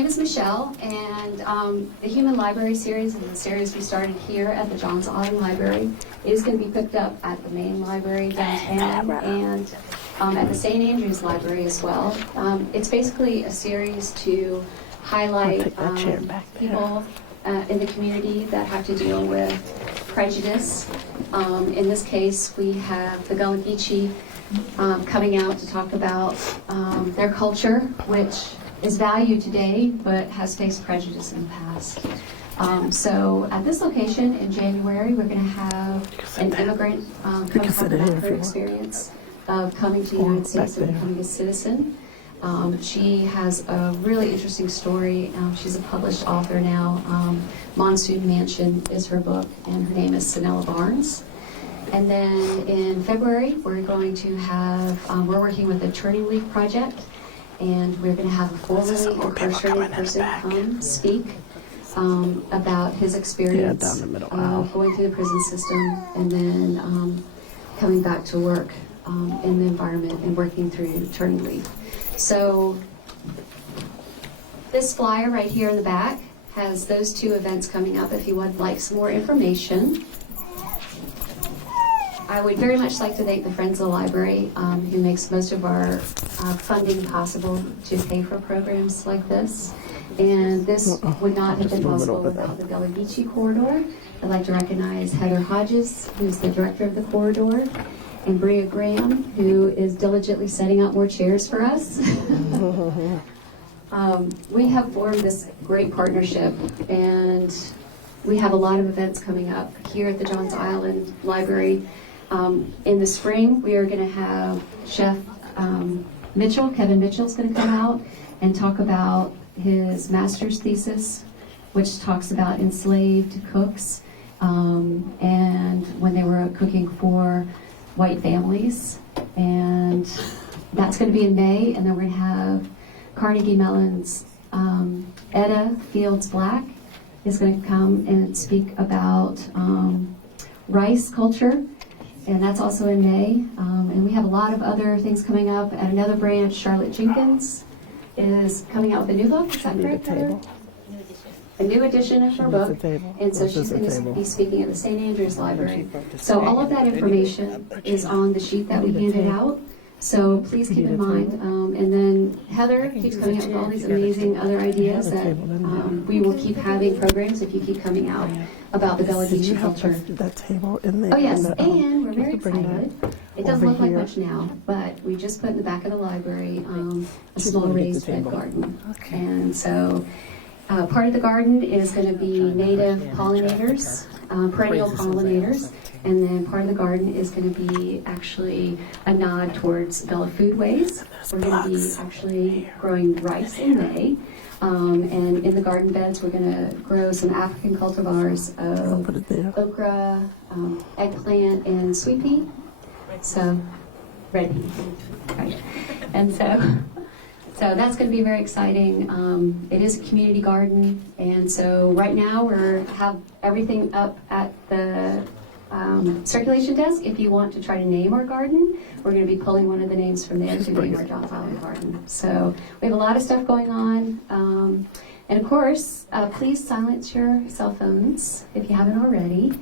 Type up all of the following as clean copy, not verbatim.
name is Michelle, and the Human Library Series is a series we started here at the Johns Island Library. It is going to be picked up at the main library downtown and at the St. Andrews Library as well. It's basically a series to highlight people in the community that have to deal with prejudice. In this case, we have the Gullah Geechee coming out to talk about their culture, which is valued today but has faced prejudice in the past. So at this location in January, we're going to have an immigrant come talk about her experience of coming to the United States and becoming a citizen. She has a really interesting story. She's a published author now. Monsoon Mansion is her book, and her name is Sanella Barnes. And then in February, we're going to have, we're working with the Turning Leaf Project, and we're going to have a formerly incarcerated person come speak about his experience going through the prison system and then coming back to work in the environment and working through Turning Leaf. So this flyer right here in the back has those two events coming up if you would like some more information. I would very much like to thank the Friends of the Library who makes most of our funding possible to pay for programs like this. And this would not have been possible without the Gullah Geechee Corridor. I'd like to recognize Heather Hodges, who's the director of the corridor, and Bria Graham, who is diligently setting up more chairs for us. We have formed this great partnership, and we have a lot of events coming up here at the Johns Island Library. In the spring, we are going to have Chef Kevin Mitchell's going to come out and talk about his master's thesis, which talks about enslaved cooks and when they were cooking for white families. And that's going to be in May. And then we're going to have Carnegie Mellon's Etta Fields Black is going to come and speak about rice culture. And that's also in May. And we have a lot of other things coming up. At another branch, Charlotte Jenkins is coming out with a new book. Is that correct, Heather? A new edition of her book. And so she's going to be speaking at the St. Andrews Library. So all of that information is on the sheet that we handed out. So please keep in mind. And then Heather keeps coming up with all these amazing other ideas that we will keep having programs if you keep coming out about the Gullah Geechee culture. Oh yes, and we're very excited. It doesn't look like much now, but we just put in the back of the library a small raised bed garden. And so part of the garden is going to be native pollinators, perennial pollinators. And then part of the garden is going to be actually a nod towards Gullah foodways. We're going to be actually growing rice in May. And in the garden beds, we're going to grow some African cultivars of okra, eggplant, and sweet pea. So, red pea. Right. And so that's going to be very exciting. It is a community garden. And so right now we have everything up at the circulation desk. If you want to try to name our garden, we're going to be pulling one of the names from there to name our Johns Island garden. So we have a lot of stuff going on. And of course, please silence your cell phones if you haven't already.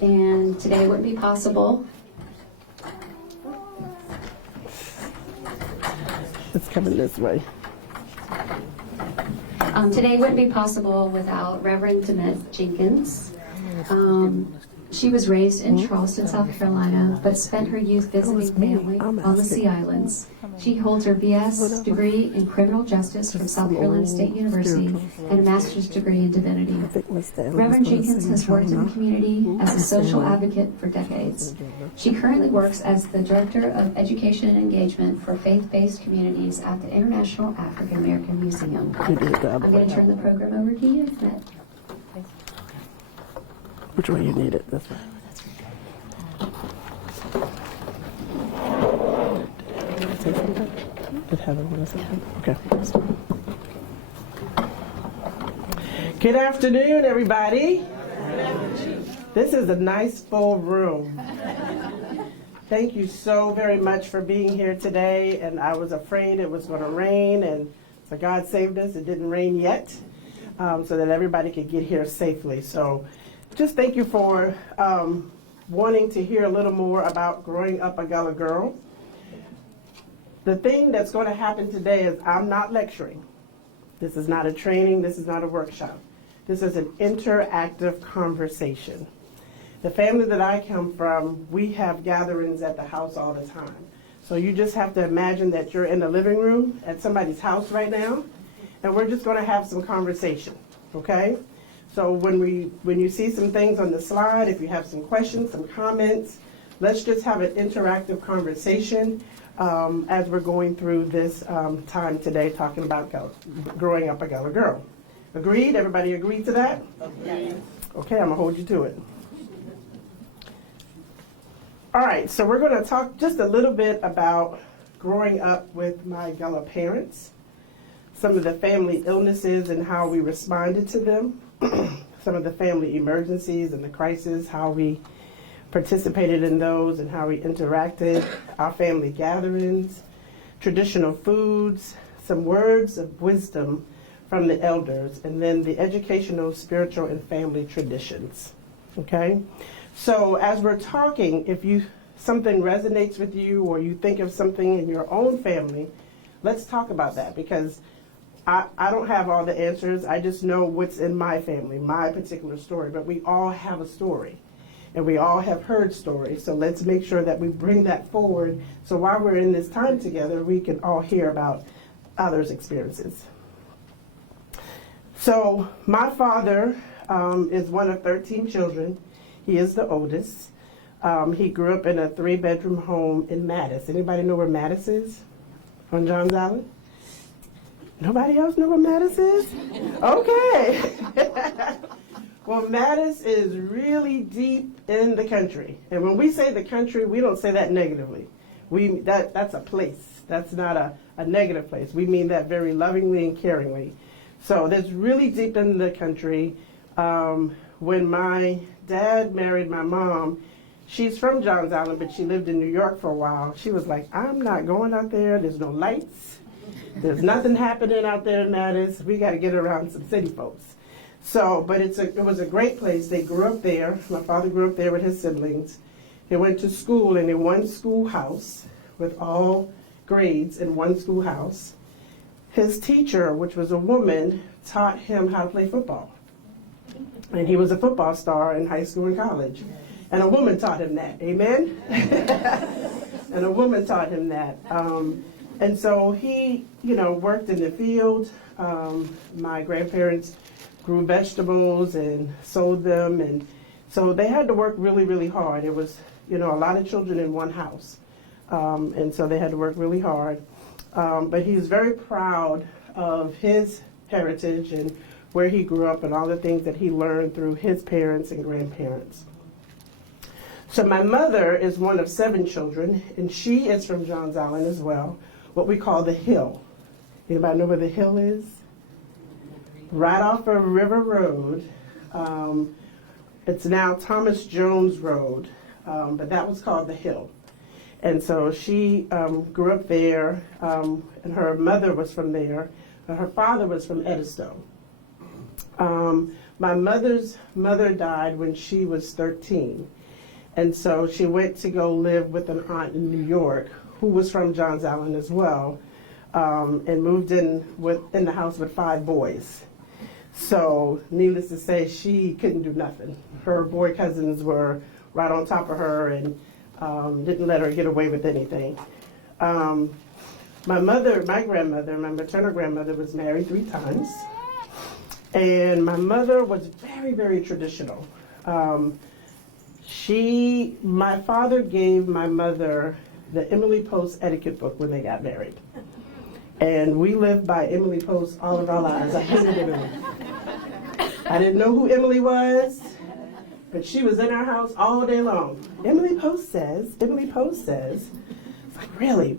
And today wouldn't be possible. It's coming this way. Today wouldn't be possible without Reverend Demet Jenkins. She was raised in Charleston, South Carolina, but spent her youth visiting family on the Sea Islands. She holds her BS degree in criminal justice from South Carolina State University and a master's degree in divinity. Reverend Jenkins has worked in the community as a social advocate for decades. She currently works as the Director of Education and Engagement for Faith-Based Communities at the International African American Museum. I'm going to turn the program over to you, Demet. Which way you need it? This way. Did Heather want to say something? Okay. Good afternoon, everybody. This is a nice full room. Thank you so very much for being here today. And I was afraid it was going to rain, and So God saved us. It didn't rain yet, so that everybody could get here safely. So just thank you for wanting to hear a little more about growing up a Gullah girl. The thing that's going to happen today is I'm not lecturing. This is not a training. This is not a workshop. This is an interactive conversation. The family that I come from, we have gatherings at the house all the time. So you just have to imagine that you're in the living room at somebody's house right now, and we're just going to have some conversation, okay? So when you see some things on the slide, if you have some questions, some comments, let's just have an interactive conversation as we're going through this time today talking about growing up a Gullah girl. Agreed? Everybody agreed to that? Okay. Okay, I'm going to hold you to it. All right, so we're going to talk just a little bit about growing up with my Gullah parents, some of the family illnesses and how we responded to them, some of the family emergencies and the crises, how we participated in those and how we interacted, our family gatherings, traditional foods, some words of wisdom from the elders, and then the educational, spiritual, and family traditions. Okay? So as we're talking, if something resonates with you or you think of something in your own family, let's talk about that, because I don't have all the answers. I just know what's in my family, my particular story, but we all have a story. And we all have heard stories, so let's make sure that we bring that forward so while we're in this time together, we can all hear about others' experiences. So my father is one of 13 children. He is the oldest. He grew up in a 3-bedroom home in Mattis. Anybody know where Mattis is on Johns Island? Nobody else know where Mattis is? Okay. Well, Mattis is really deep in the country. And when we say the country, we don't say that negatively. That's a place. That's not a negative place. We mean that very lovingly and caringly. So that's really deep in the country. When my dad married my mom, she's from Johns Island, but she lived in New York for a while. She was like, I'm not going out there. There's no lights. There's nothing happening out there in Mattis. We got to get around some city folks. So, but it was a great place. They grew up there. My father grew up there with his siblings. They went to school in one schoolhouse with all grades in one schoolhouse. His teacher, which was a woman, taught him how to play football. And he was a football star in high school and college. And a woman taught him that. Amen? And a woman taught him that. And so he, worked in the field. My grandparents grew vegetables and sold them. And so they had to work really, really hard. It was, a lot of children in one house. And so they had to work really hard. But he was very proud of his heritage and where he grew up and all the things that he learned through his parents and grandparents. So my mother is one of 7 children, and she is from Johns Island as well, what we call the Hill. Anybody know where the Hill is? Right off of River Road. It's now Thomas Jones Road, but that was called the Hill. And so she grew up there, and her mother was from there, and her father was from Edisto. My mother's mother died when she was 13. And so she went to go live with an aunt in New York who was from Johns Island as well, and moved in the house with 5 boys. So needless to say, she couldn't do nothing. Her boy cousins were right on top of her and didn't let her get away with anything. My grandmother, my maternal grandmother, was married 3 times. And my mother was very, very traditional. My father gave my mother the Emily Post etiquette book when they got married. And we lived by Emily Post all of our lives. I hated Emily. I didn't know who Emily was, but she was in our house all day long. Emily Post says. It's like, really?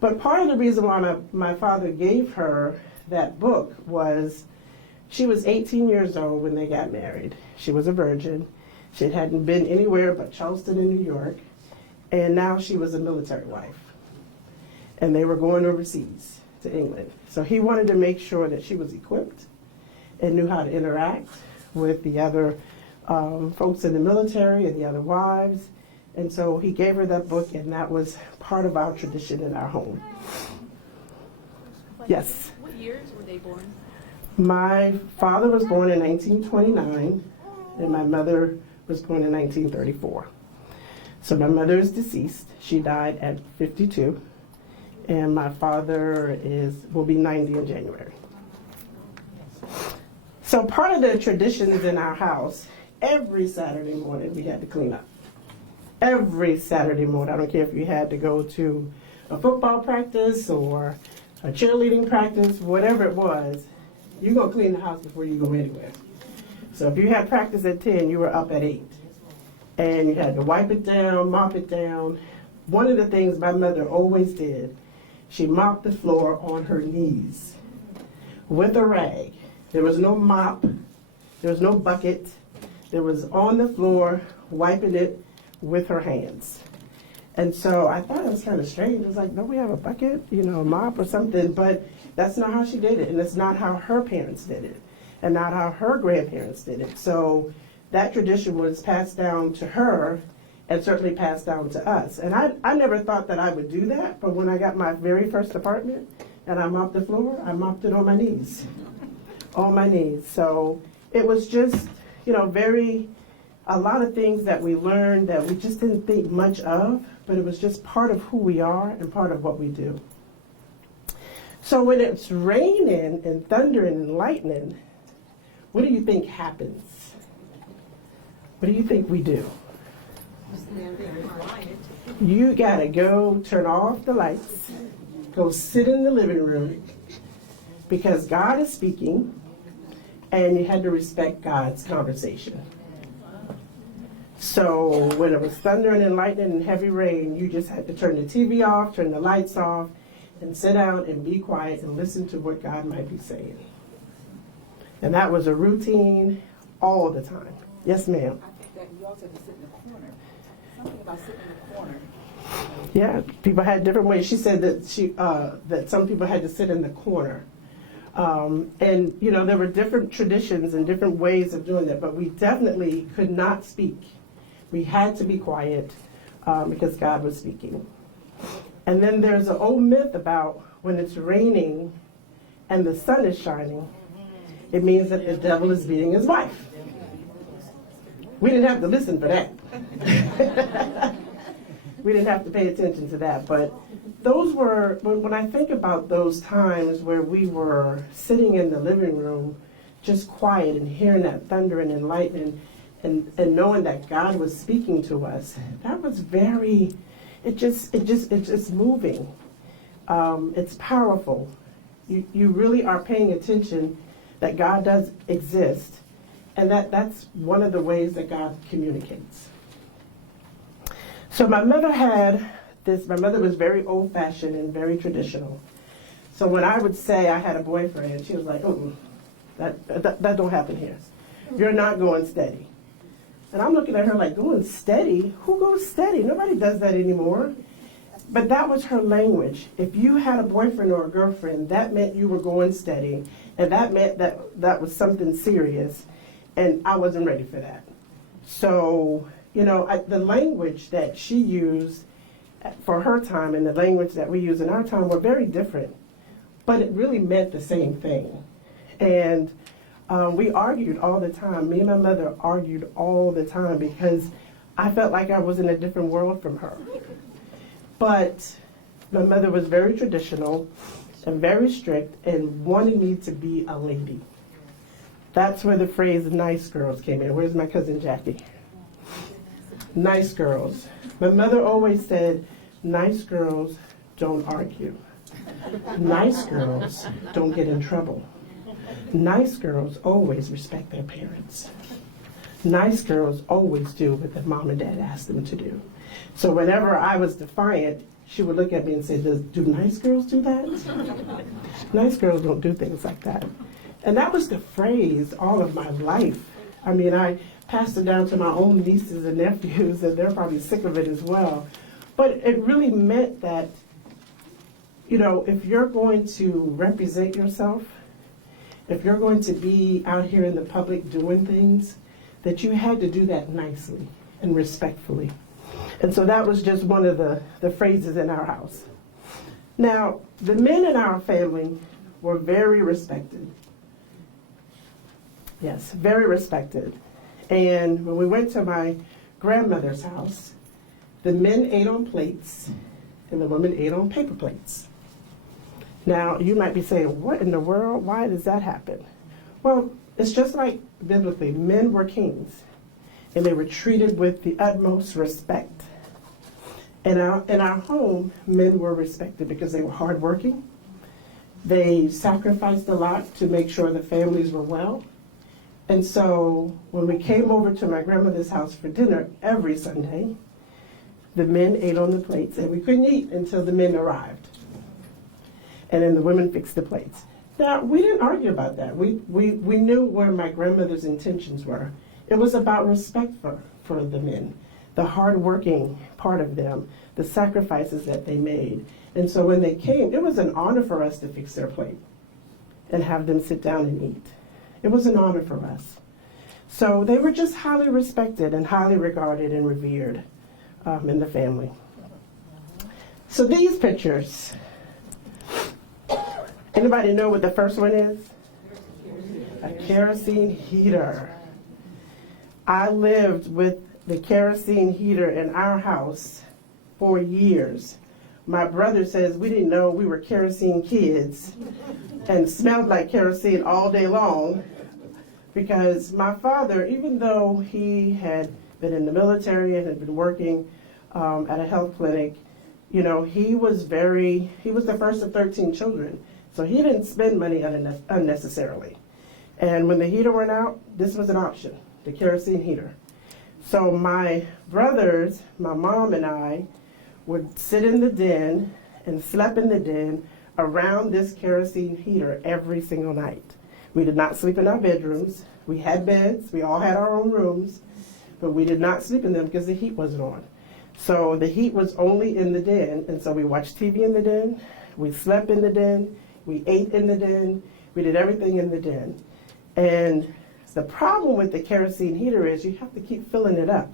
But part of the reason why my father gave her that book was she was 18 years old when they got married. She was a virgin. She hadn't been anywhere but Charleston in New York. And now she was a military wife. And they were going overseas to England. So he wanted to make sure that she was equipped and knew how to interact with the other folks in the military and the other wives. And so he gave her that book, and that was part of our tradition in our home. Yes? What years were they born? My father was born in 1929, and my mother was born in 1934. So my mother is deceased. She died at 52, and my father will be 90 in January. So part of the traditions in our house, every Saturday morning we had to clean up. Every Saturday morning. I don't care if you had to go to a football practice or a cheerleading practice, whatever it was, you're going to clean the house before you go anywhere. So if you had practice at 10, you were up at 8. And you had to wipe it down, mop it down. One of the things my mother always did, she mopped the floor on her knees with a rag. There was no mop, there was no bucket. There was on the floor, wiping it with her hands. And so I thought it was kind of strange. It was like, don't we have a bucket, a mop or something? But that's not how she did it, and it's not how her parents did it, and not how her grandparents did it. So that tradition was passed down to her and certainly passed down to us. And I never thought that I would do that, but when I got my very first apartment and I mopped the floor, I mopped it on my knees. On my knees. So it was just, a lot of things that we learned that we just didn't think much of, but it was just part of who we are and part of what we do. So when it's raining and thundering and lightning, what do you think happens? What do you think we do? You gotta go turn off the lights, go sit in the living room, because God is speaking, and you had to respect God's conversation. So when it was thundering and lightning and heavy rain, you just had to turn the TV off, turn the lights off, and sit down and be quiet and listen to what God might be saying. And that was a routine all the time. Yes, ma'am. I think that we also had to sit in the corner. Something about sitting in the corner. Yeah, people had different ways. She said that that some people had to sit in the corner. And there were different traditions and different ways of doing that, but we definitely could not speak. We had to be quiet because God was speaking. And then there's an old myth about when it's raining and the sun is shining, it means that the devil is beating his wife. We didn't have to listen for that. We didn't have to pay attention to that. But those were, when I think about those times where we were sitting in the living room, just quiet and hearing that thundering and lightning and knowing that God was speaking to us, that was very, it's just moving. It's powerful. You really are paying attention that God does exist, and that's one of the ways that God communicates. So my mother was very old-fashioned and very traditional. So when I would say I had a boyfriend, she was like, that don't happen here. You're not going steady. And I'm looking at her like, going steady? Who goes steady? Nobody does that anymore. But that was her language. If you had a boyfriend or a girlfriend, that meant you were going steady, and that meant that was something serious, and I wasn't ready for that. So, the language that she used for her time and the language that we use in our time were very different, but it really meant the same thing. And we argued all the time. Me and my mother argued all the time because I felt like I was in a different world from her. But my mother was very traditional and very strict and wanted me to be a lady. That's where the phrase nice girls came in. Where's my cousin Jackie? Nice girls. My mother always said, nice girls don't argue. Nice girls don't get in trouble. Nice girls always respect their parents. Nice girls always do what their mom and dad asked them to do. So whenever I was defiant, she would look at me and say, do nice girls do that? Nice girls don't do things like that. And that was the phrase all of my life. I mean, I passed it down to my own nieces and nephews, and they're probably sick of it as well. But it really meant that you know, if you're going to represent yourself, if you're going to be out here in the public doing things, that you had to do that nicely and respectfully. And so that was just one of the phrases in our house. Now, the men in our family were very respected. Yes, very respected. And when we went to my grandmother's house, the men ate on plates and the women ate on paper plates. Now, you might be saying, what in the world? Why does that happen? Well, it's just like biblically, men were kings and they were treated with the utmost respect. In our home, men were respected because they were hardworking. They sacrificed a lot to make sure the families were well. And so when we came over to my grandmother's house for dinner every Sunday, the men ate on the plates, and we couldn't eat until the men arrived. And then the women fixed the plates. Now, we didn't argue about that. We knew where my grandmother's intentions were. It was about respect for the men, the hardworking part of them, the sacrifices that they made. And so when they came, it was an honor for us to fix their plate and have them sit down and eat. It was an honor for us. So they were just highly respected and highly regarded and revered in the family. So these pictures, anybody know what the first one is? A kerosene heater. I lived with the kerosene heater in our house for years. My brother says we didn't know we were kerosene kids and smelled like kerosene all day long, because my father, even though he had been in the military and had been working at a health clinic, you know, he was the first of 13 children, so he didn't spend money unnecessarily. And when the heater went out, this was an option, the kerosene heater. So my brothers, my mom and I would sit in the den and slept in the den around this kerosene heater every single night. We did not sleep in our bedrooms. We had beds, we all had our own rooms, but we did not sleep in them because the heat wasn't on. So the heat was only in the den, and so we watched TV in the den, we slept in the den, we ate in the den, we did everything in the den. And the problem with the kerosene heater is you have to keep filling it up.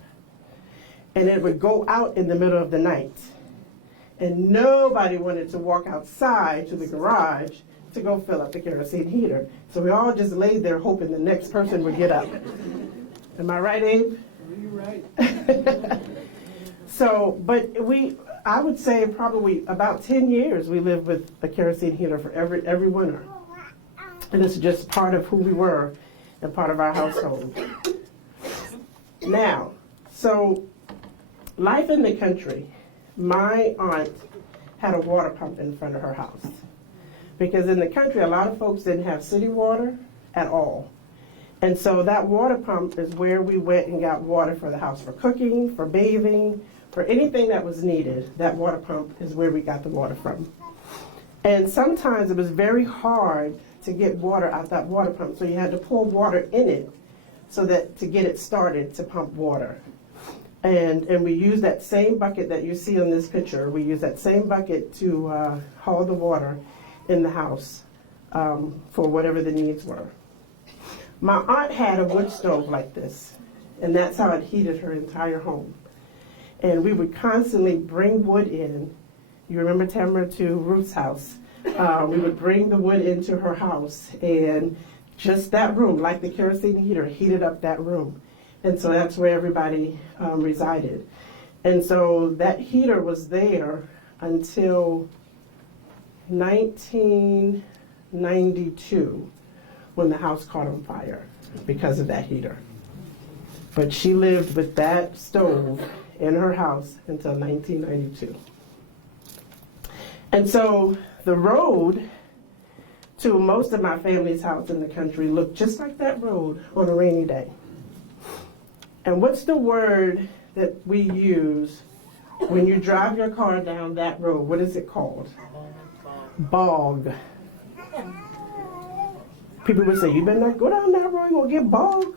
And it would go out in the middle of the night. And nobody wanted to walk outside to the garage to go fill up the kerosene heater. So we all just laid there hoping the next person would get up. Am I right, Abe? You're right. So, but I would say probably about 10 years we lived with a kerosene heater for every winter. And it's just part of who we were and part of our household. Now, so life in the country, my aunt had a water pump in front of her house. Because in the country, a lot of folks didn't have city water at all. And so that water pump is where we went and got water for the house, for cooking, for bathing, for anything that was needed. That water pump is where we got the water from. And sometimes it was very hard to get water out that water pump, so you had to pour water in it so that to get it started to pump water. And we use that same bucket that you see on this picture. We use that same bucket to haul the water in the house for whatever the needs were. My aunt had a wood stove like this, and that's how it heated her entire home. And we would constantly bring wood in. You remember Tamara to Ruth's house? We would bring the wood into her house, and just that room, like the kerosene heater, heated up that room. And so that's where everybody resided. And so that heater was there until 1992, when the house caught on fire because of that heater. But she lived with that stove in her house until 1992. And so the road to most of my family's house in the country looked just like that road on a rainy day. And what's the word that we use when you drive your car down that road? What is it called? Bog. People would say, you better not go down that road, you're going to get bogged.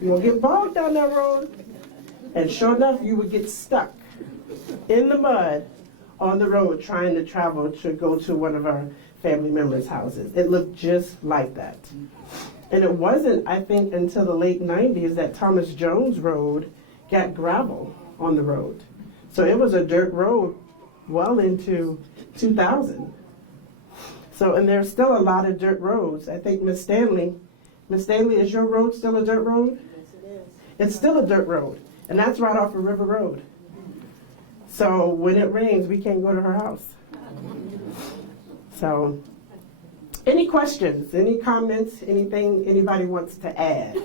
You're going to get bogged down that road. And sure enough, you would get stuck in the mud on the road trying to travel to go to one of our family members' houses. It looked just like that. And it wasn't, I think, until the late 90s that Thomas Jones Road got gravel on the road. So it was a dirt road well into 2000. So, and there's still a lot of dirt roads. I think Miss Stanley, is your road still a dirt road? Yes, it is. It's still a dirt road, and that's right off of River Road. So when it rains, we can't go to her house. So, any questions, any comments, anything anybody wants to add?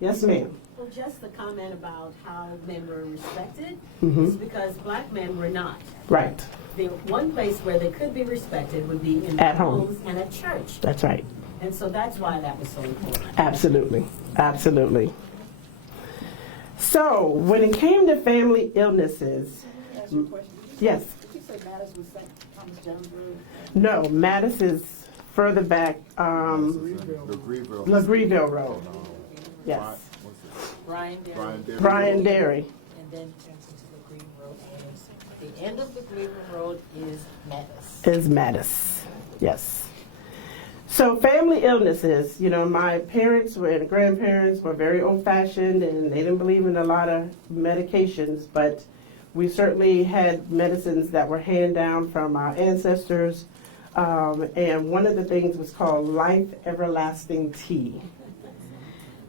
Yes, ma'am. Well, just the comment about how men were respected Mhm. is because black men were not. Right, The one place where they could be respected would be in At home. homes and at church. that's right. And so that's why that was so important. Absolutely, absolutely. So, when it came to family illnesses, Ask you a question. yes, Did you say Mattis was St. Thomas Jones Road? no, Mattis is further back, LaGreeville Road. Yes, Brian Dairy, Brian Dairy. and then turns into the Green Road. And the end of the Green Road is Mattis. Is Mattis, yes. So family illnesses, you know, my parents and grandparents were very old-fashioned and they didn't believe in a lot of medications, but we certainly had medicines that were handed down from our ancestors, and one of the things was called Life Everlasting Tea,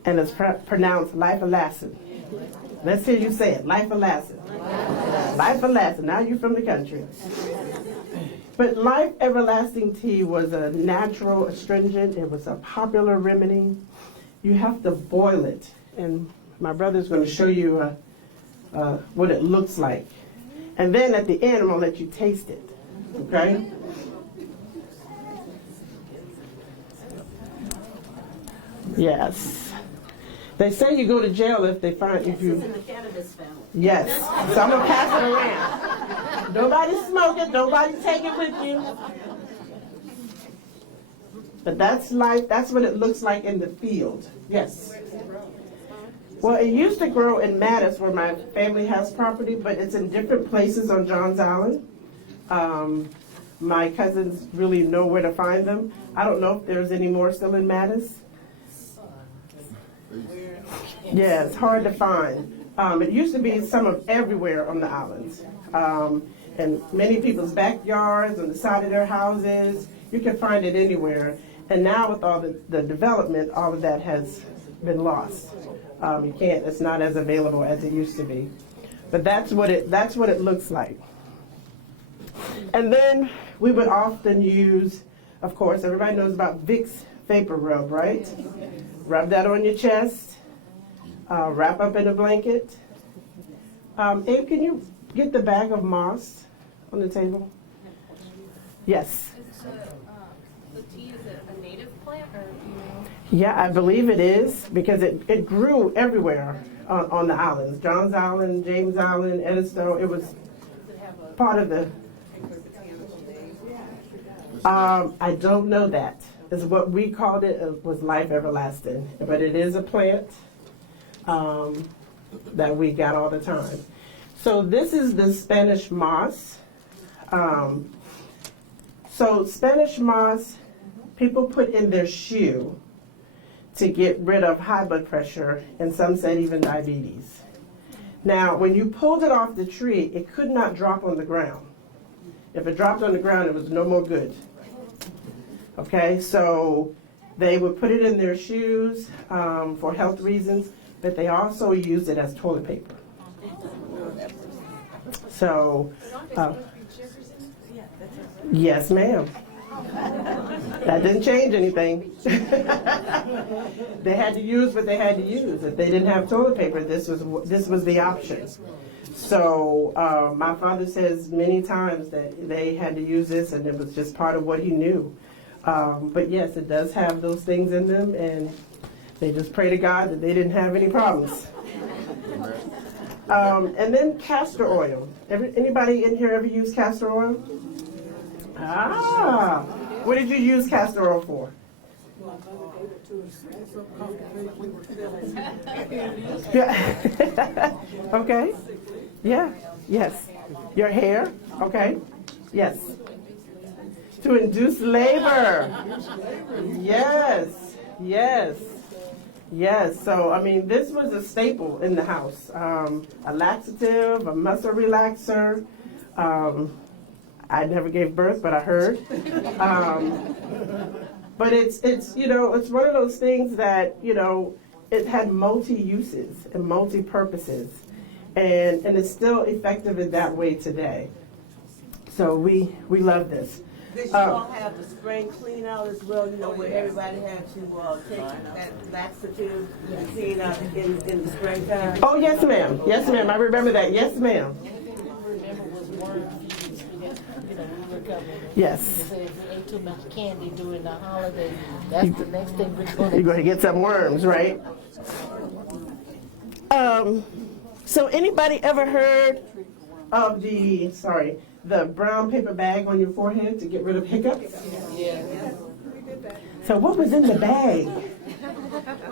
and it's pronounced Life Everlasting. Let's hear you say it, Life Everlasting. Life Everlasting, now you're from the country. But Life Everlasting Tea was a natural astringent. It was a popular remedy. You have to boil it. And my brother's going to show you what it looks like. And then at the end, I'm going to let you taste it. Okay? Yes. They say you go to jail if they find, if This you... is in the cannabis family. Yes. So I'm going to pass it around. Nobody smoke it. Nobody take it with you. But that's life. That's what it looks like in the field. Yes. Well, it used to grow in Mattis, where my family has property, but it's in different places on Johns Island. My cousins really know where to find them. I don't know if there's any more still in Mattis. Yeah, it's hard to find. It used to be some of everywhere on the islands. And many people's backyards, on the side of their houses, you can find it anywhere. And now with all the development, all of that has been lost. You can't, it's not as available as it used to be. But that's what it looks like. And then we would often use, of course, everybody knows about Vicks Vapor Rub, right? Rub that on your chest, wrap up in a blanket. Abe, can you get the bag of moss on the table? Yes. The tea, is it a native plant or do you know? Yeah, I believe it is, because it grew everywhere on the islands. Johns Island, James Island, Edisto, it was part of the... I don't know that. Is what we called it was Life Everlasting. But it is a plant that we got all the time. So this is the Spanish moss. So Spanish moss, people put in their shoe to get rid of high blood pressure, and some said even diabetes. Now, when you pulled it off the tree, it could not drop on the ground. If it dropped on the ground, it was no more good. Okay, so they would put it in their shoes for health reasons, but they also used it as toilet paper. So, yes, ma'am. That didn't change anything. They had to use what they had to use. If they didn't have toilet paper, this was the option. So my father says many times that they had to use this, and it was just part of what he knew. But yes, it does have those things in them, and they just pray to God that they didn't have any problems. And then castor oil. Anybody in here ever use castor oil? Ah, what did you use castor oil for? Yeah. Okay. Yeah. Yes. Your hair, okay. Yes. To induce labor. Yes, yes, yes. So, I mean, this was a staple in the house. A laxative, a muscle relaxer. I never gave birth, but I heard. But it's you know, it's one of those things that, you know, it had multi-uses and multi-purposes. And it's still effective in that way today. So we love this. Did you all have the spring clean out as well, you know, where everybody had to take that laxative and clean out in the springtime? Oh, yes, ma'am. Yes, ma'am. I remember that. Yes, ma'am. Remember was worms. You know, we were covering. Yes. If we ate too much candy during the holidays, that's the next thing we're going You're going to get some worms, right? So anybody ever heard of the brown paper bag on your forehead to get rid of hiccups? Yeah. So what was in the bag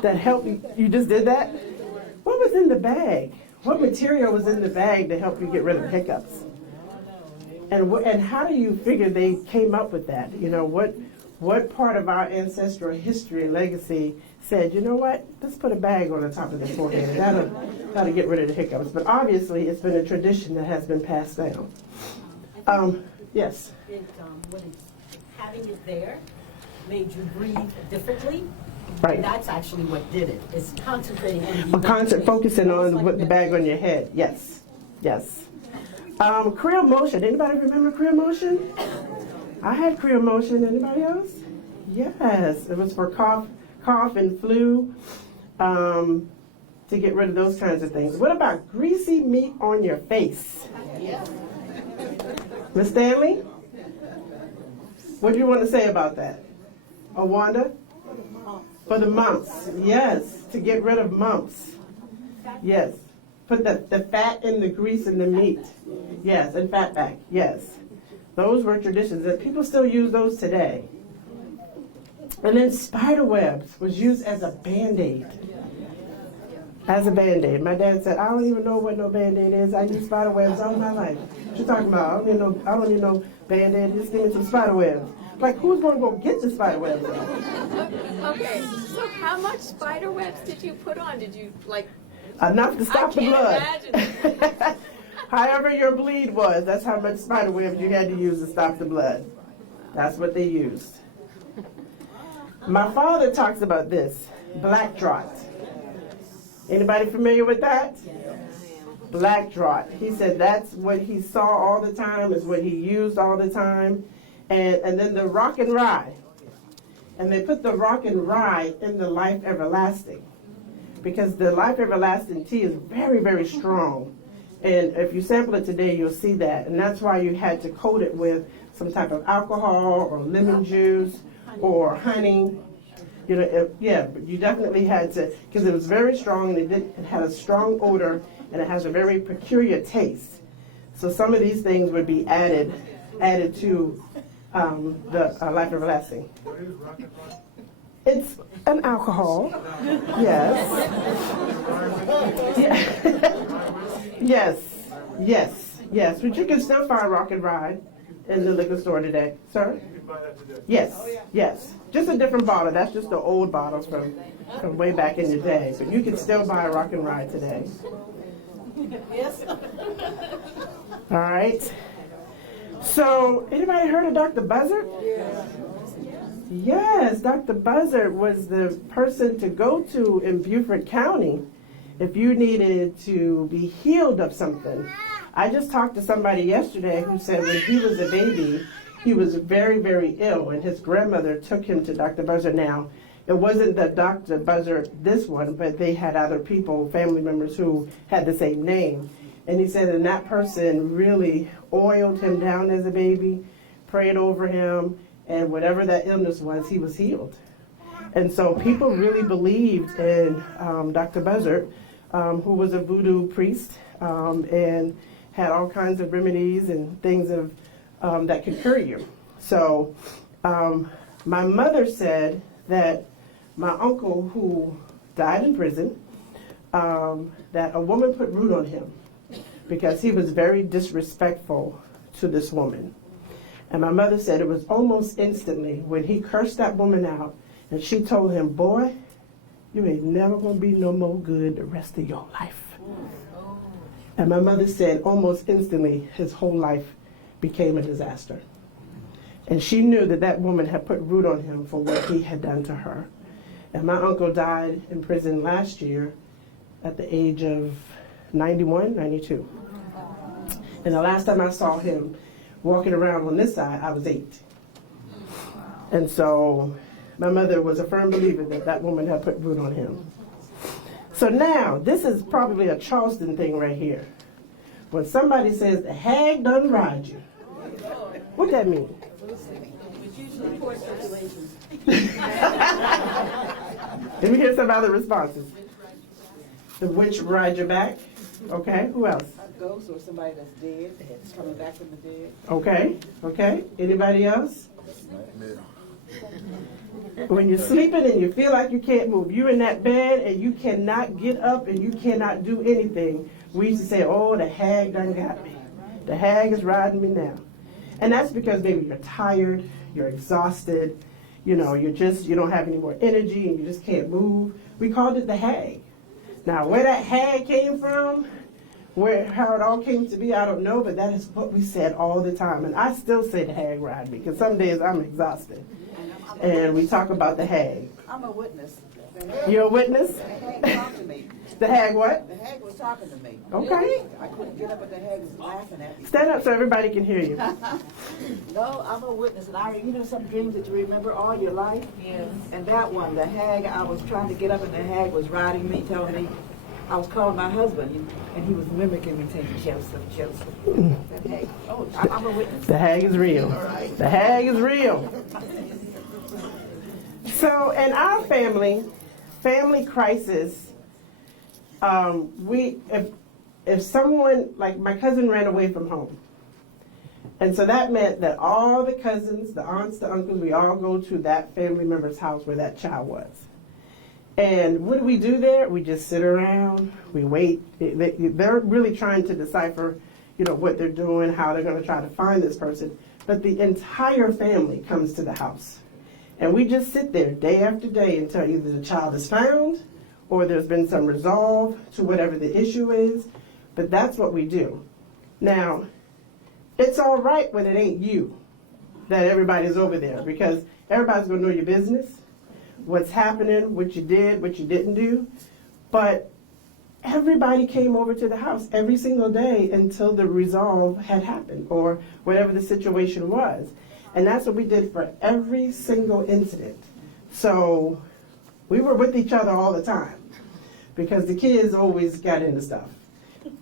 that helped you? You just did that? What was in the bag? What material was in the bag to help you get rid of hiccups? And how do you figure they came up with that? You know, what part of our ancestral history and legacy said, you know what, let's put a bag on the top of the forehead. That'll get rid of the hiccups. But obviously, it's been a tradition that has been passed down. Yes. Having it there made you breathe differently. Right. And that's actually what did it. It's concentrating on Focusing on what the bag on your head. Yes. Yes. Creel motion. Anybody remember Creel motion? I had Creel motion. Anybody else? Yes. It was for cough and flu, to get rid of those kinds of things. What about greasy meat on your face? Miss Stanley? What do you want to say about that? Oh, Wanda? For the mumps. Yes, to get rid of mumps. Yes. Put the fat in the grease in the meat. Yes, and fat back. Yes. Those were traditions that people still use those today. And then spider webs was used as a Band-Aid. As a Band-Aid. My dad said, I don't even know what no Band-Aid is. I use spider webs all my life. What you talking about? I don't need no Band-Aid. Just give me some spider webs. Like, who's going to go get the spider webs? Okay, so how much spider webs did you put on? Did you, like... Enough to stop the blood. I can't imagine. However your bleed was, that's how much spider webs you had to use to stop the blood. That's what they used. My father talks about this, black draught. Anybody familiar with that? Black draught. He said that's what he saw all the time, is what he used all the time. And then the rock and rye. And they put the rock and rye in the Life Everlasting, because the Life Everlasting tea is very, very strong. And if you sample it today, you'll see that. And that's why you had to coat it with some type of alcohol or lemon juice or honey. You know, but you definitely had to, because it was very strong, and it had a strong odor, and it has a very peculiar taste. So some of these things would be added to the Life Everlasting. It's an alcohol. Yes. Yes. But you can still find Rock and Ride in the liquor store today. Sir? You can buy that today. Yes. Just a different bottle. That's just the old bottles from way back in the day. But you can still buy Rock and Ride today. Yes. All right. So, anybody heard of Dr. Buzzard? Yes, Dr. Buzzard was the person to go to in Beaufort County if you needed to be healed of something. I just talked to somebody yesterday who said when he was a baby, he was very, very ill, and his grandmother took him to Dr. Buzzard. Now, it wasn't the Dr. Buzzard, this one, but they had other people, family members, who had the same name. And he said, and that person really oiled him down as a baby, prayed over him, and whatever that illness was, he was healed. And so people really believed in Dr. Buzzard, who was a voodoo priest, and had all kinds of remedies and things that could cure you. So my mother said that my uncle, who died in prison, that a woman put root on him. because he was very disrespectful to this woman. And my mother said it was almost instantly when he cursed that woman out and she told him, boy, you ain't never gonna be no more good the rest of your life. And my mother said almost instantly his whole life became a disaster. And she knew that that woman had put root on him for what he had done to her. And my uncle died in prison last year at the age of 91, 92. And the last time I saw him walking around on this side, I was 8. And so my mother was a firm believer that that woman had put root on him. So now, this is probably a Charleston thing right here. When somebody says the hag done ride you, what that mean? Let me hear some other responses. The witch ride your back. Okay, who else? A ghost or somebody that's dead, that's coming back from the dead. Okay, okay. Anybody else? When you're sleeping and you feel like you can't move, you're in that bed and you cannot get up and you cannot do anything. We used to say, oh, the hag done got me. The hag is riding me now. And that's because maybe you're tired, you're exhausted, you know, you don't have any more energy and you just can't move. We called it the hag. Now, where that hag came from, how it all came to be, I don't know, but that is what we said all the time. And I still say the hag ride me because some days I'm exhausted. And we talk about the hag. I'm a witness. You're a witness? The hag talked to me. The hag what? The hag was talking to me. Okay. I couldn't get up, but the hag was laughing at me. Stand up so everybody can hear you. No, I'm a witness, and you know some dreams that you remember all your life? Yes. And that one, the hag, I was trying to get up, and the hag was riding me, telling me, I was calling my husband, and he was mimicking me, saying, Joseph, Joseph. That hag, I'm a witness. The hag is real. The hag is real. So in our family crisis, if someone, like my cousin ran away from home, and so that meant that all the cousins, the aunts, the uncles, we all go to that family member's house where that child was. And what do we do there? We just sit around, we wait. They're really trying to decipher, you know, what they're doing, how they're going to try to find this person. But the entire family comes to the house. And we just sit there day after day until either the child is found or there's been some resolve to whatever the issue is. But that's what we do. Now, it's all right when it ain't you that everybody's over there because everybody's going to know your business, what's happening, what you did, what you didn't do. But everybody came over to the house every single day until the resolve had happened or whatever the situation was. And that's what we did for every single incident. So we were with each other all the time because the kids always got into stuff.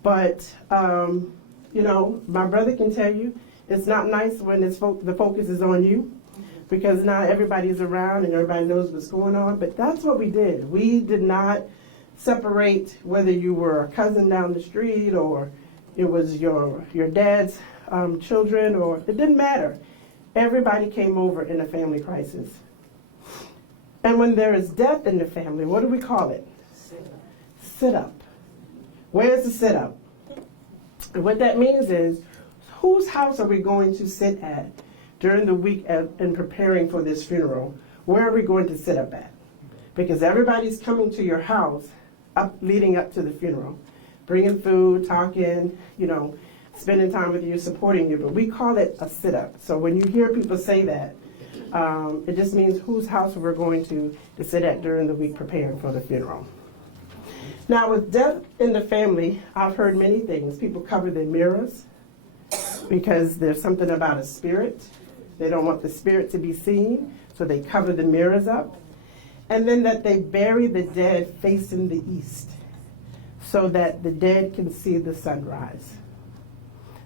But, you know, my brother can tell you it's not nice when the focus is on you because now everybody's around and everybody knows what's going on. But that's what we did. We did not separate whether you were a cousin down the street or it was your dad's children or it didn't matter. Everybody came over in a family crisis. And when there is death in the family, what do we call it? Sit up. Where's the sit up? And what that means is, whose house are we going to sit at during the week in preparing for this funeral? Where are we going to sit up at? Because everybody's coming to your house leading up to the funeral, bringing food, talking, you know, spending time with you, supporting you, but we call it a sit-up. So when you hear people say that, it just means whose house we're going to sit at during the week preparing for the funeral. Now with death in the family, I've heard many things. People cover their mirrors because there's something about a spirit. They don't want the spirit to be seen, so they cover the mirrors up. And then that they bury the dead facing the east so that the dead can see the sunrise.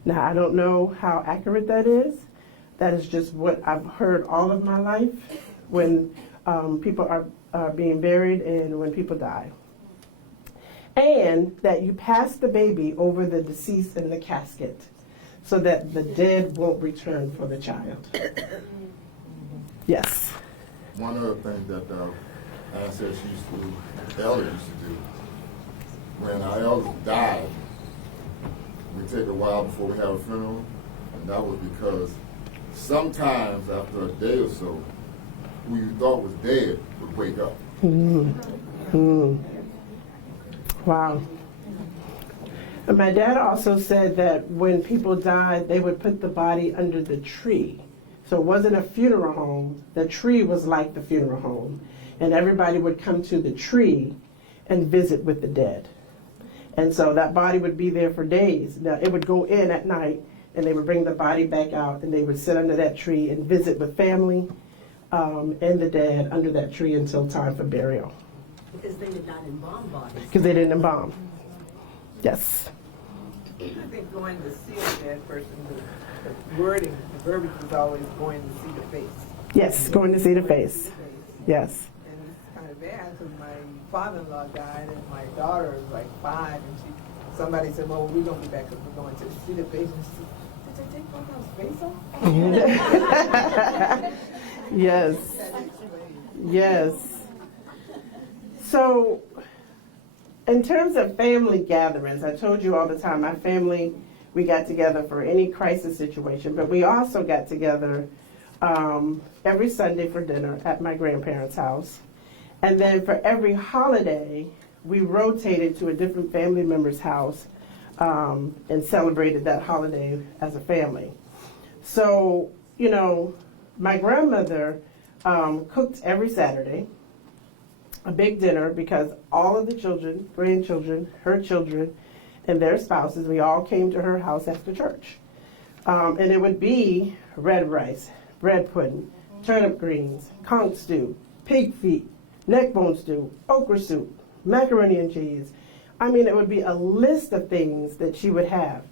Now, I don't know how accurate that is. That is just what I've heard all of my life when people are being buried and when people die. And that you pass the baby over the deceased in the casket so that the dead won't return for the child. Yes? One of the things that the ancestors the elders used to do, when our elders died, we take a while before we have a funeral, and that was because sometimes after a day or so, who you thought was dead would wake up. Wow. And my dad also said that when people died, they would put the body under the tree. So it wasn't a funeral home. The tree was like the funeral home. And everybody would come to the tree and visit with the dead. And so that body would be there for days. Now, it would go in at night, and they would bring the body back out, and they would sit under that tree and visit with family and the dead under that tree until time for burial. Because they did not embalm bodies. Because they didn't embalm. Yes. I think going to see a dead person, the wording, the verbiage was always going to see the face. Yes, going to see the face. Yes. And it's kind of bad because my father-in-law died and my daughter was like 5 and somebody said, well, we're going to be back because we're going to see the face. And she said, did they take Grandma's face off? Yes. Yes. So, in terms of family gatherings, I told you all the time, my family, we got together for any crisis situation, but we also got together every Sunday for dinner at my grandparents' house. And then for every holiday, we rotated to a different family member's house and celebrated that holiday as a family. So, you know, my grandmother cooked every Saturday, a big dinner, because all of the children, grandchildren, her children, and their spouses, we all came to her house after church. And it would be red rice, bread pudding, turnip greens, conch stew, pig feet, neck bone stew, okra soup, macaroni and cheese. I mean, it would be a list of things that she would have.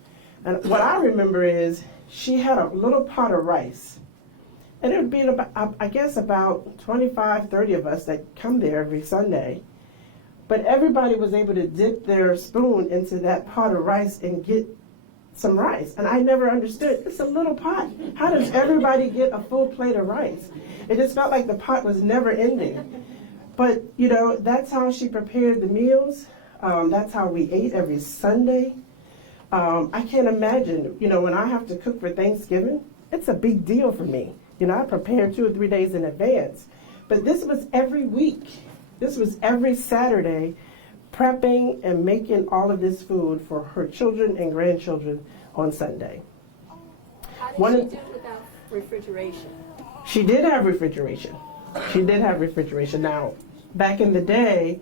And what I remember is she had a little pot of rice. And it would be about, I guess, about 25, 30 of us that come there every Sunday. But everybody was able to dip their spoon into that pot of rice and get some rice. And I never understood, it's a little pot. How does everybody get a full plate of rice? It just felt like the pot was never ending. But, you know, that's how she prepared the meals. That's how we ate every Sunday. I can't imagine, you know, when I have to cook for Thanksgiving, it's a big deal for me. You know, I prepare 2 or 3 days in advance. But this was every week. This was every Saturday, prepping and making all of this food for her children and grandchildren on Sunday. How did she do without refrigeration? She did have refrigeration. She did have refrigeration. Now, back in the day,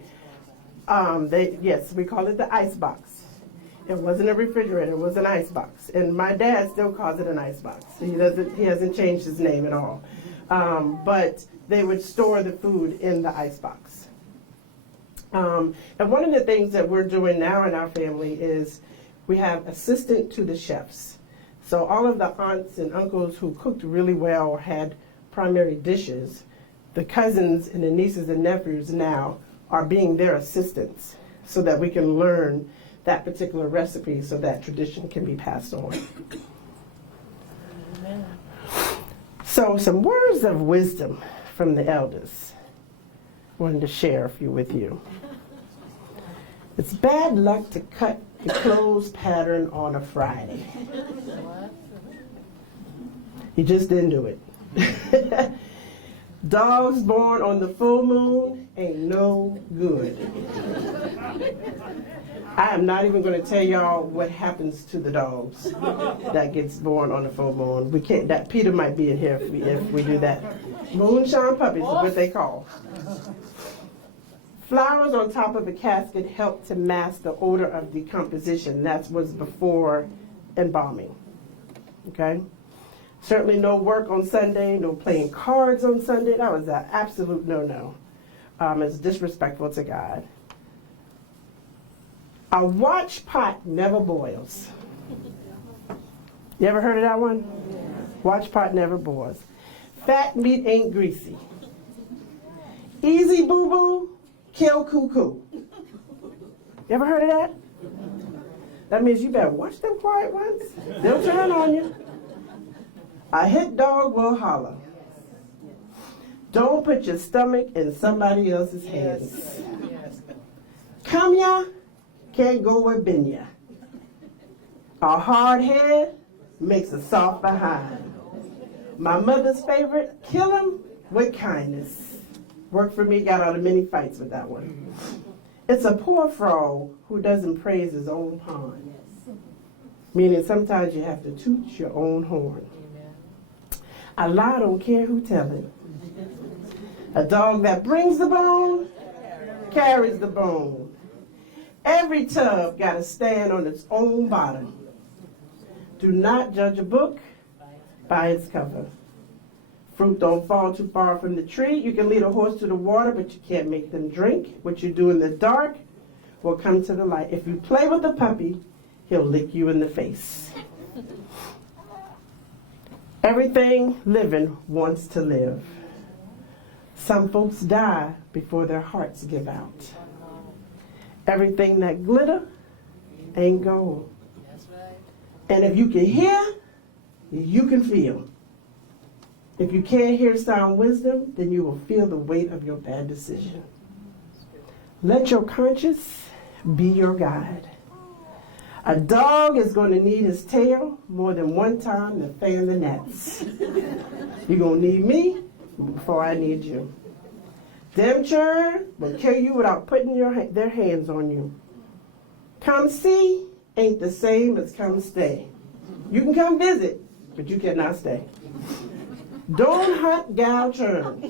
yes, we call it the ice box. It wasn't a refrigerator, it was an ice box. And my dad still calls it an ice box. He hasn't changed his name at all. But they would store the food in the ice box. And one of the things that we're doing now in our family is we have assistant to the chefs. So all of the aunts and uncles who cooked really well or had primary dishes, the cousins and the nieces and nephews now are being their assistants so that we can learn that particular recipe so that tradition can be passed on. Amen. So some words of wisdom from the elders. Wanted to share a few with you. It's bad luck to cut the clothes pattern on a Friday. You just didn't do it. Dogs born on the full moon ain't no good. I am not even going to tell y'all what happens to the dogs that gets born on the full moon. We can't. That Peter might be in here if we do that. Moonshine puppies is what they call. Flowers on top of a casket help to mask the odor of decomposition. That was before embalming. Okay. Certainly no work on Sunday, no playing cards on Sunday. That was an absolute no-no. It's disrespectful to God. A watch pot never boils. You ever heard of that one? Watch pot never boils. Fat meat ain't greasy. Easy boo-boo, kill cuckoo. You ever heard of that? That means you better watch them quiet ones. They'll turn on you. A hit dog will holler. Don't put your stomach in somebody else's hands. Come ya, can't go where been ya. A hard head makes a soft behind. My mother's favorite, kill him with kindness. Worked for me, got out of many fights with that one. It's a poor frog who doesn't praise his own pond. Meaning sometimes you have to toot your own horn. A lie don't care who tell it. A dog that brings the bone carries the bone. Every tub got to stand on its own bottom. Do not judge a book by its cover. Fruit don't fall too far from the tree. You can lead a horse to the water, but you can't make them drink. What you do in the dark will come to the light. If you play with a puppy, he'll lick you in the face. Everything living wants to live. Some folks die before their hearts give out. Everything that glitter ain't gold. And if you can hear, you can feel. If you can't hear sound wisdom, then you will feel the weight of your bad decision. Let your conscience be your guide. A dog is going to need his tail more than one time to fan the nets. You're going to need me before I need you. Them children will kill you without putting their hands on you. Come see ain't the same as come stay. You can come visit, but you cannot stay. Don't hunt gal churn.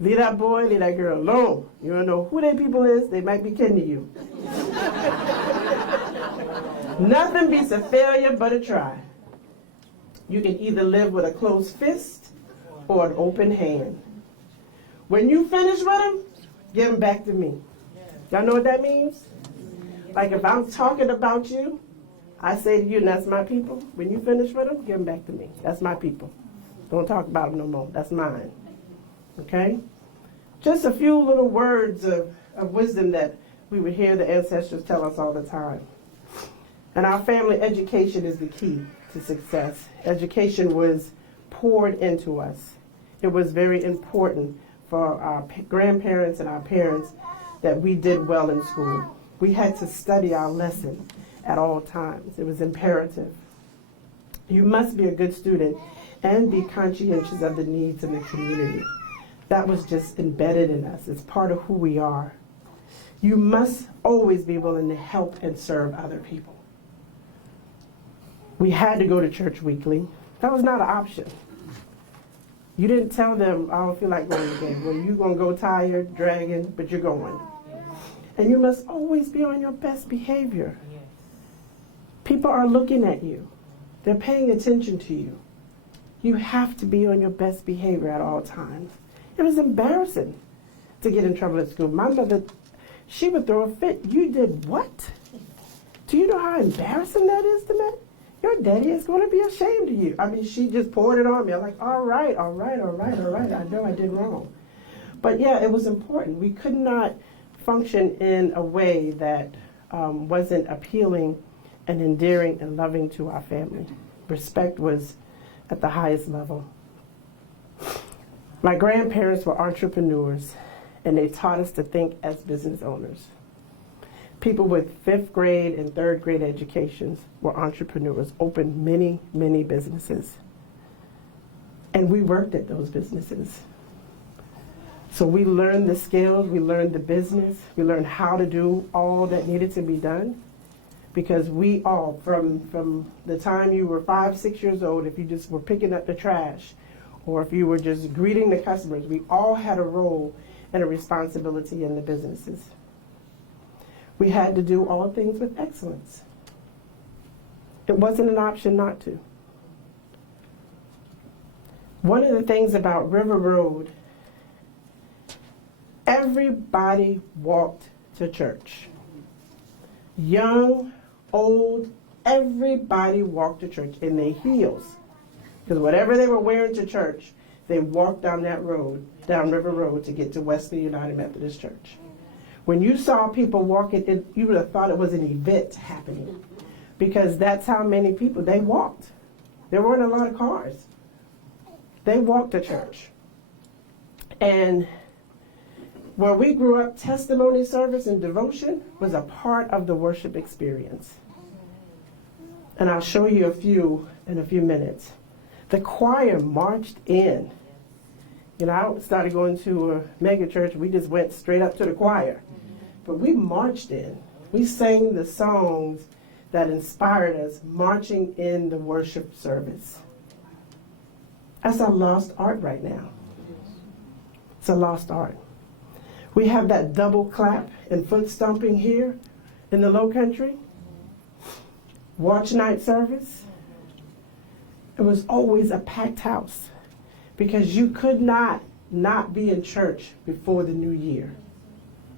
Leave that boy, leave that girl alone. You don't know who they people is, they might be kin to you. Nothing beats a failure but a try. You can either live with a closed fist or an open hand. When you finish with them, give them back to me. Y'all know what that means? Like if I'm talking about you, I say to you, and that's my people. When you finish with them, give them back to me. That's my people. Don't talk about them no more. That's mine. Okay? Just a few little words of wisdom that we would hear the ancestors tell us all the time. And our family education is the key to success. Education was poured into us. It was very important for our grandparents and our parents that we did well in school. We had to study our lesson at all times. It was imperative. You must be a good student and be conscientious of the needs of the community. That was just embedded in us. It's part of who we are. You must always be willing to help and serve other people. We had to go to church weekly. That was not an option. You didn't tell them, I don't feel like going today. Well, you're going to go tired, dragging, but you're going. And you must always be on your best behavior. People are looking at you. They're paying attention to you. You have to be on your best behavior at all times. It was embarrassing to get in trouble at school. My mother, she would throw a fit. You did what? Do you know how embarrassing that is to me? Your daddy is going to be ashamed of you. I mean, she just poured it on me. I'm like, all right. I know I did wrong. But yeah, it was important. We could not function in a way that wasn't appealing and endearing and loving to our family. Respect was at the highest level. My grandparents were entrepreneurs, and they taught us to think as business owners. People with 5th grade and 3rd grade educations were entrepreneurs, opened many, many businesses. And we worked at those businesses. So we learned the skills, we learned the business, we learned how to do all that needed to be done. Because we all, from the time you were 5, 6 years old, if you just were picking up the trash, or if you were just greeting the customers, we all had a role and a responsibility in the businesses. We had to do all things with excellence. It wasn't an option not to. One of the things about River Road, everybody walked to church. Young, old, everybody walked to church in their heels. Because whatever they were wearing to church, they walked down that road, down River Road, to get to Wesley United Methodist Church. When you saw people walking, you would have thought it was an event happening. Because that's how many people, they walked. There weren't a lot of cars. They walked to church. And where we grew up, testimony service and devotion was a part of the worship experience. and I'll show you a few in a few minutes. The choir marched in. You know, I started going to a mega church. We just went straight up to the choir. But we marched in. We sang the songs that inspired us, marching in the worship service. That's a lost art right now. It's a lost art. We have that double clap and foot stomping here in the Low Country. Watch night service. It was always a packed house because you could not be in church before the new year.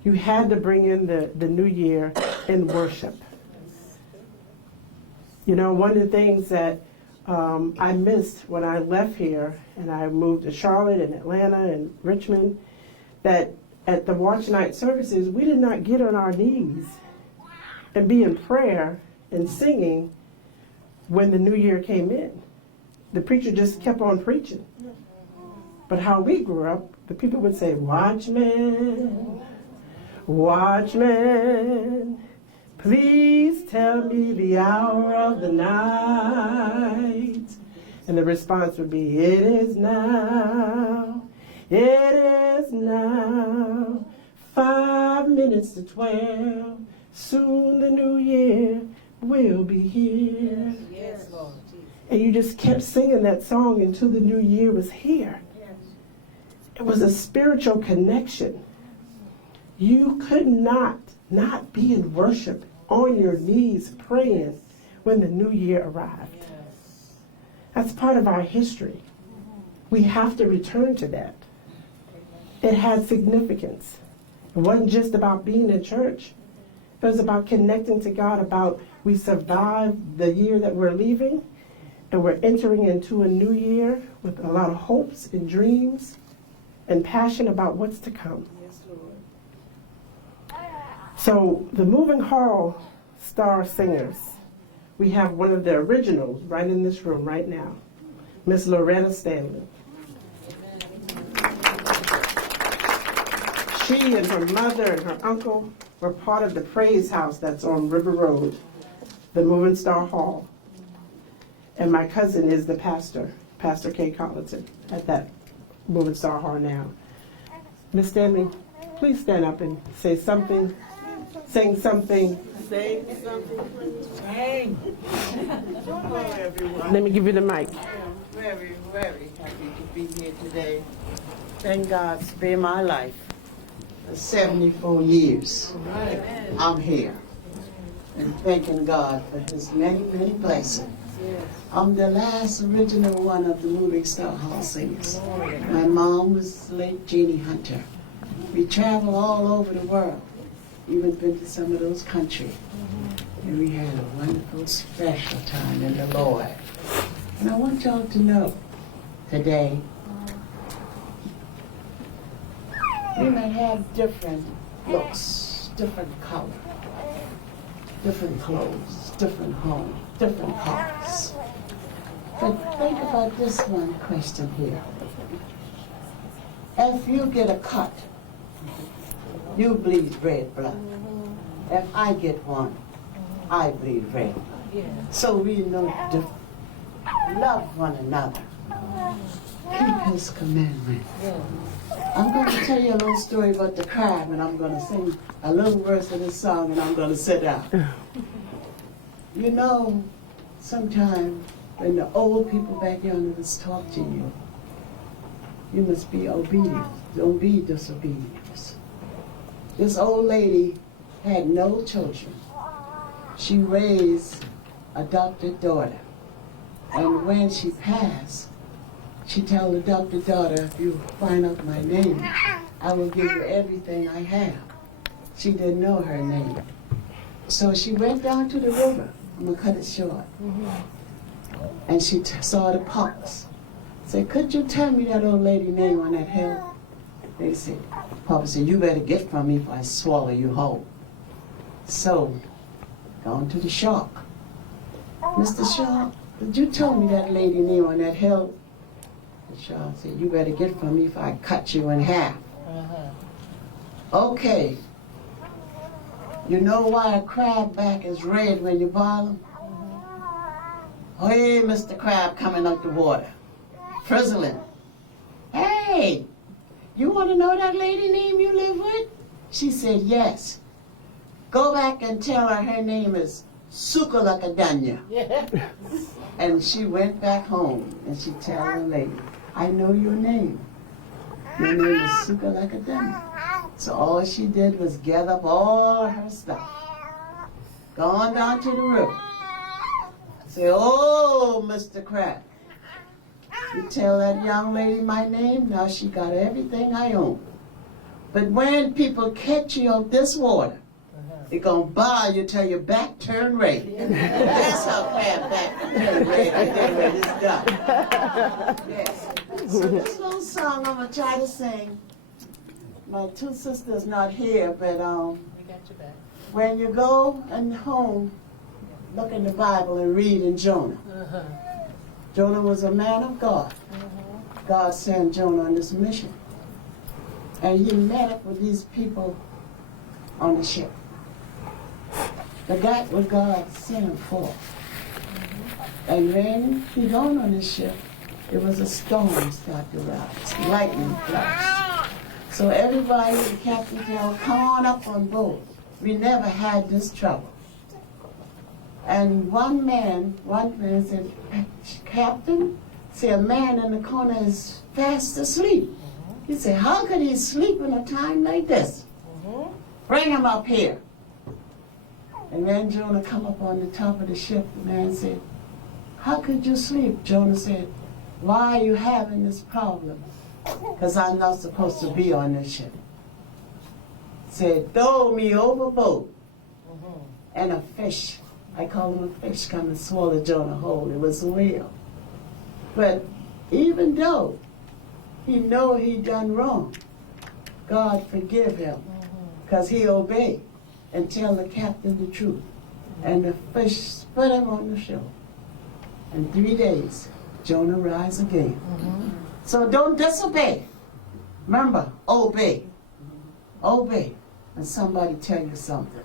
You had to bring in the new year in worship. You know, one of the things that I missed when I left here and I moved to Charlotte and Atlanta and Richmond, that at the watch night services, we did not get on our knees and be in prayer and singing when the new year came in. The preacher just kept on preaching. But how we grew up, the people would say, "Watchman, watchman, please tell me the hour of the night." And the response would be, "It is now, it is now, 5 minutes to 12. Soon the new year will be here." Yes, Lord. And you just kept singing that song until the new year was here. It was a spiritual connection. You could not be in worship on your knees praying when the new year arrived. That's part of our history. We have to return to that. It had significance. It wasn't just about being in church. It was about connecting to God, about we survived the year that we're leaving, and we're entering into a new year with a lot of hopes and dreams and passion about what's to come. Yes, Lord. So the Moving Hall Star Singers, we have one of the originals right in this room right now, Miss Loretta Stanley. She and her mother and her uncle were part of the Praise House that's on River Road, the Moving Star Hall. And my cousin is the pastor, Pastor Kay Collinson, at that Moving Star Hall now. Miss Stanley, please stand up and say something, sing something. Say something, please. Hey. Hello, everyone. Let me give you the mic. Very, very happy to be here today. Thank God spare my life. For 74 years, I'm here. And thanking God for his many, many blessings. I'm the last original one of the Moving Star Hall Singers. My mom was late Jeannie Hunter. We traveled all over the world, even been to some of those countries. And we had a wonderful, special time in the Lord. And I want y'all to know today, we may have different looks, different color, different clothes, different homes, different cars. But think about this one question here. If you get a cut, you bleed red blood. If I get one, I bleed red blood. So we know different. Love one another. Keep his commandment. I'm going to tell you a little story about the crab, and I'm going to sing a little verse of this song, and I'm going to sit down. You know, sometimes when the old people back yonder just talk to you, you must be obedient. Don't be disobedient. This old lady had no children. She raised a adopted daughter. And when she passed, she told the adopted daughter, "If you find out my name, I will give you everything I have." She didn't know her name. So she went down to the river. I'm going to cut it short. And she saw the pups. Said, "Could you tell me that old lady name on that hill?" They said, Papa said, "You better get from me if I swallow you whole." So, gone to the shark. "Mr. Shark, did you tell me that lady name on that hill?" The shark said, "You better get from me if I cut you in half." Okay. You know why a crab back is red when you boil him? Hey, Mr. Crab coming up the water, frizzling. Hey, you want to know that lady name you live with? She said, yes. Go back and tell her name is Sukalakadanya. And she went back home and she tell the lady, I know your name. Your name is Sukalakadanya. So all she did was gather up all her stuff. Gone down to the river. Say, oh, Mr. Crab, you tell that young lady my name, now she got everything I own. But when people catch you on this water, they're going to bar you till your back turn red. That's how Crab back turn red when it's done. Yes. So this little song I'm going to try to sing. My two sisters not here, but We got your back. when you go and home, look in the Bible and read in Jonah. Jonah was a man of God. God sent Jonah on this mission. And he met up with these people on the ship. But that was God sent him for. And when he gone on this ship, it was a storm started to rise, lightning flashed. So everybody, the captain said, come on up on board. We never had this trouble. And one man said, Captain, see a man in the corner is fast asleep. He said, how could he sleep in a time like this? Bring him up here. And then Jonah come up on the top of the ship. The man said, how could you sleep? Jonah said, why are you having this problem? Because I'm not supposed to be on this ship. Said, throw me overboard. And a fish, I call him a fish, come and swallow Jonah whole. It was a whale. But even though he know he done wrong, God forgive him, because he obeyed and tell the captain the truth. And the fish spit him on the shore. In 3 days, Jonah rise again. So don't disobey. Remember, obey. Obey. And somebody tell you something.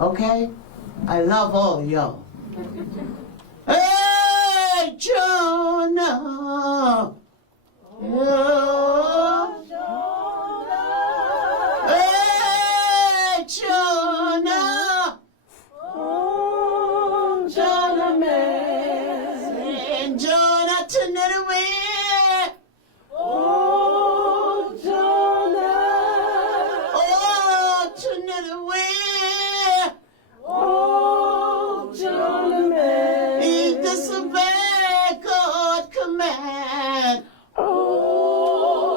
Okay? I love all of y'all. Hey, Jonah! Oh, Jonah! Hey, Jonah! Oh, Jonah man! And Jonah to Nineveh! Oh, Jonah! Oh, to Nineveh! Oh, Jonah man! He disobeyed God's command. Oh,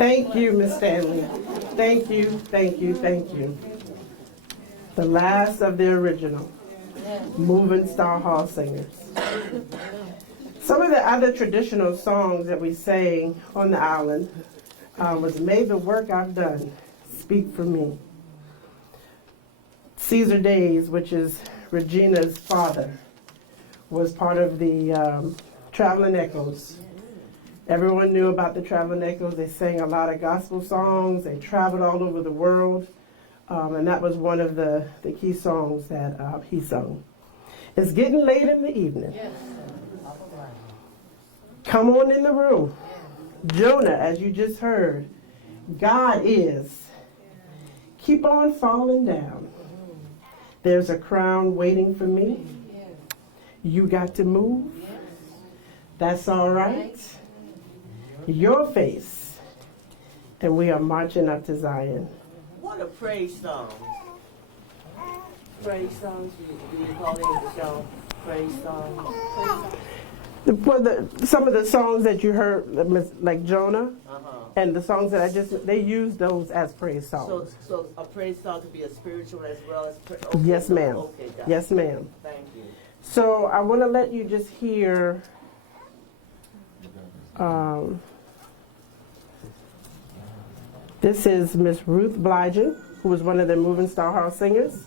Thank you, Miss Stanley. Thank you, thank you, thank you. The last of the original Moving Star Hall Singers. Some of the other traditional songs that we sang on the island was May the Work I've Done Speak for Me. Caesar Days, which is Regina's father, was part of the Traveling Echoes. Everyone knew about the Traveling Echoes. They sang a lot of gospel songs. They traveled all over the world. And that was one of the key songs that he sung. It's getting late in the evening. Come on in the room. Jonah, as you just heard, God is. Keep on falling down. There's a crown waiting for me. You got to move. That's all right. Your face. And we are marching up to Zion. What a praise song. Praise songs, do you call it in the show? Praise songs. Some of the songs that you heard, like Jonah, Uh-huh. and the songs that they use those as praise songs. So a praise song could be a spiritual as well as Yes, ma'am. Okay, got it. Yes, ma'am. Thank you. So I want to let you just hear. This is Miss Ruth Bligent, who was one of the Moving Star Hall singers.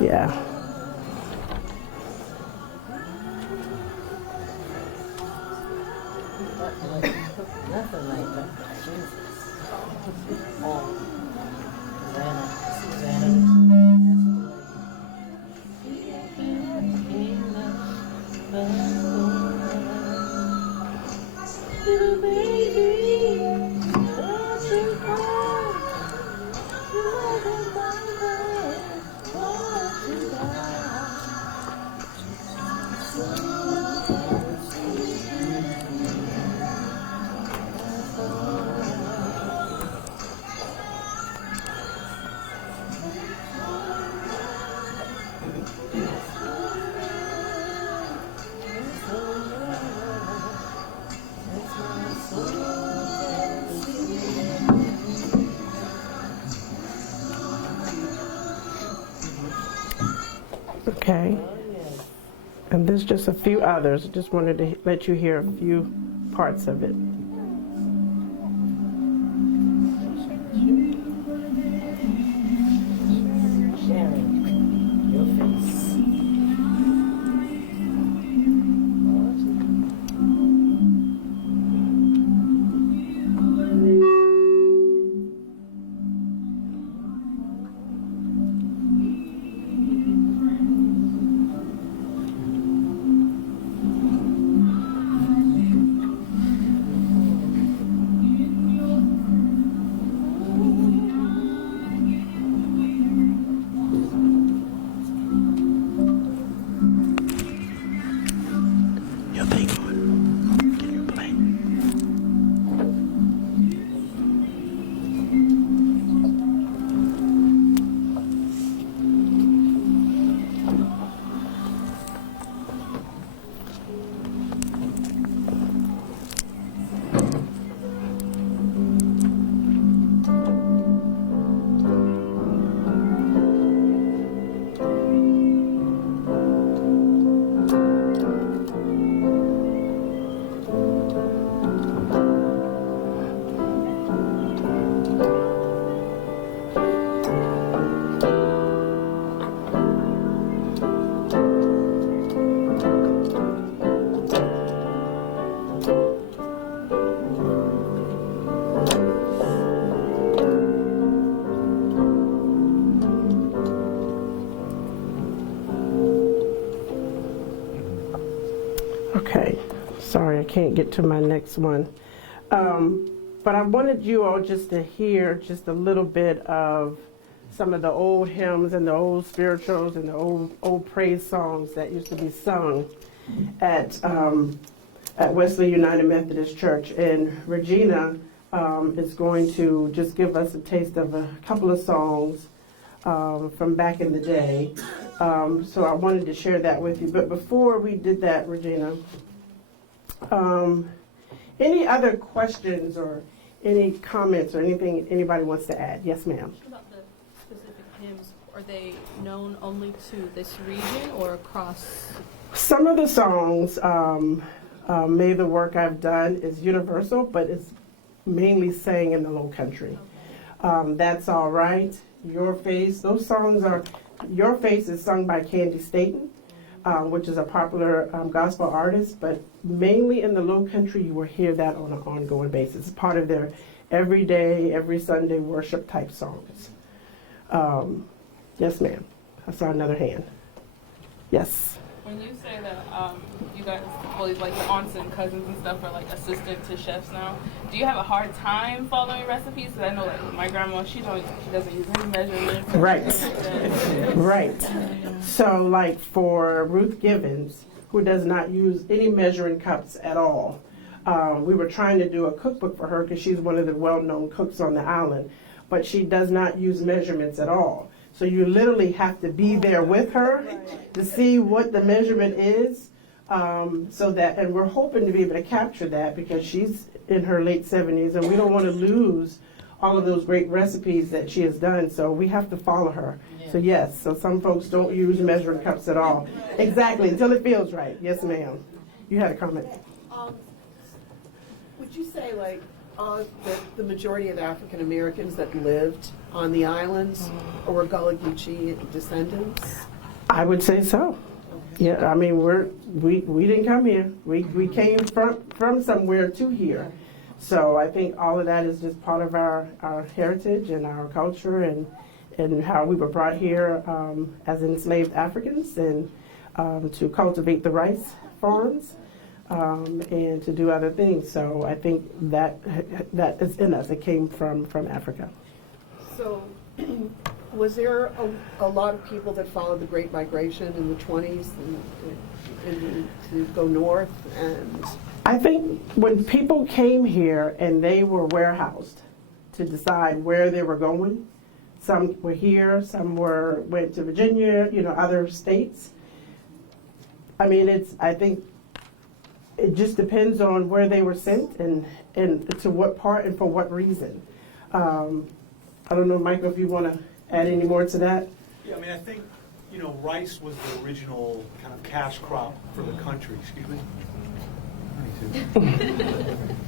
Yeah. Nothing like that. Jesus. Oh. Okay. And there's just a few others. Just wanted to let you hear a few parts of it. Sharing your face. Okay, sorry, I can't get to my next one. But I wanted you all just to hear just a little bit of some of the old hymns and the old spirituals and the old praise songs that used to be sung at Wesley United Methodist Church. And Regina is going to just give us a taste of a couple of songs from back in the day. So I wanted to share that with you. But before we did that, Regina, any other questions or any comments or anything anybody wants to add? Yes, ma'am. About the specific hymns, are they known only to this region or across? Some of the songs, May the Work I've Done is universal, but it's mainly sang in the Low Country. That's All Right, Your Face, those songs are, Your Face is sung by Candy Staten, which is a popular gospel artist, but mainly in the Low Country you will hear that on an ongoing basis. It's part of their everyday, every Sunday worship type songs. Yes, ma'am. I saw another hand. Yes. When you say that you guys, well, like your aunts and cousins and stuff are like assistant to chefs now, do you have a hard time following recipes? Because I know like my grandma, she doesn't use any measurements. Right. Right. So like for Ruth Givens, who does not use any measuring cups at all, we were trying to do a cookbook for her because she's one of the well-known cooks on the island, but she does not use measurements at all. So you literally have to be there with her to see what the measurement is, so that, and we're hoping to be able to capture that because she's in her late 70s and we don't want to lose all of those great recipes that she has done, so we have to follow her. So yes, so some folks don't use measuring cups at all. Exactly, until it feels right. Yes, ma'am. You had a comment. Would you say like the majority of African Americans that lived on the islands or were Gullah Geechee descendants? I would say so. Yeah, I mean we didn't come here. We came from somewhere to here. So I think all of that is just part of our heritage and our culture and how we were brought here as enslaved Africans and to cultivate the rice farms and to do other things. So I think that is in us. It came from Africa. So was there a lot of people that followed the Great Migration in the 20s and to go north? And I think when people came here and they were warehoused to decide where they were going, some were here, some went to Virginia, other states. I mean, I think it just depends on where they were sent and to what part and for what reason. I don't know, Michael, if you want to add any more to that. Yeah, I mean, I think, rice was the original kind of cash crop for the country. Excuse me?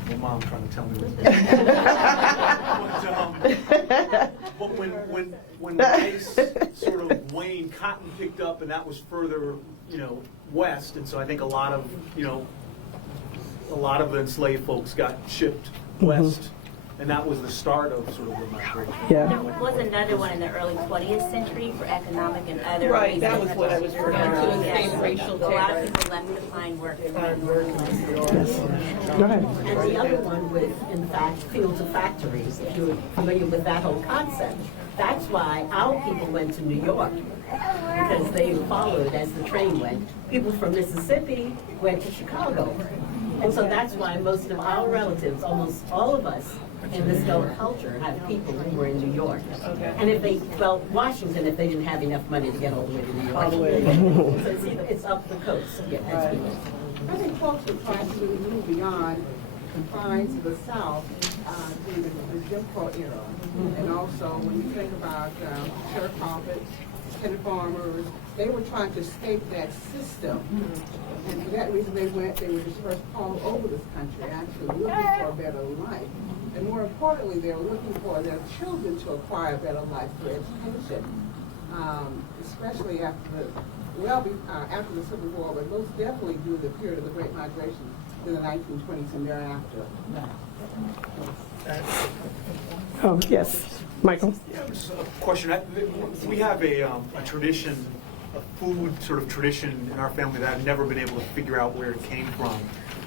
My mom trying to tell me but when rice sort of waned, cotton picked up, and that was further, west, and so I think a lot of the enslaved folks got shipped west. And that was the start of sort of the migration. Yeah. There was another one in the early 20th century for economic and other right, reasons. That was what I was referring to. Yes. Racial A lot of people left to find work. Yes. Go ahead. And the other one was, in fact, fields of factories, if you're familiar with that whole concept. That's why our people went to New York, because they followed as the train went. People from Mississippi went to Chicago. And so that's why most of our relatives, almost all of us, in this Gullah culture have people who were in New York. Okay. And Washington, if they didn't have enough money to get all the way to New York. So it's up the coast. Yeah, that's right. I think folks are trying to move beyond confines of the South during the Jim Crow era. And also, when you think about sharecroppers, tenant farmers, they were trying to escape that system. And for that reason, they were dispersed all over this country, actually looking for a better life. And more importantly, they were looking for their children to acquire a better life through education, especially after the Civil War, but most definitely during the period of the Great Migration in the 1920s and thereafter. Oh, yes. Michael? Yeah, a question. We have a tradition, a food sort of tradition in our family that I've never been able to figure out where it came from.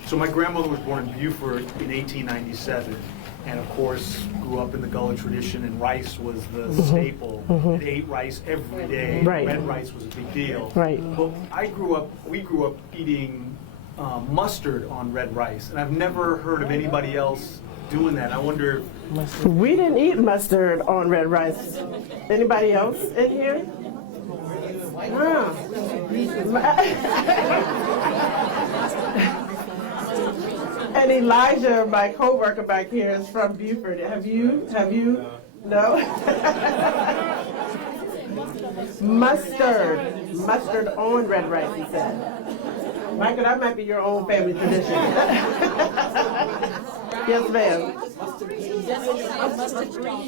So my grandmother was born in Beaufort in 1897. And of course, grew up in the Gullah tradition, and rice was the staple. And ate rice every day. Right. Red rice was a big deal. Right. But we grew up eating mustard on red rice, and I've never heard of anybody else doing that. I wonder. We didn't eat mustard on red rice. Anybody else in here? Huh. And Elijah, my co-worker back here, is from Beaufort. Have you? No? Mustard on red rice, he said. Michael, that might be your own family tradition. Yes, ma'am.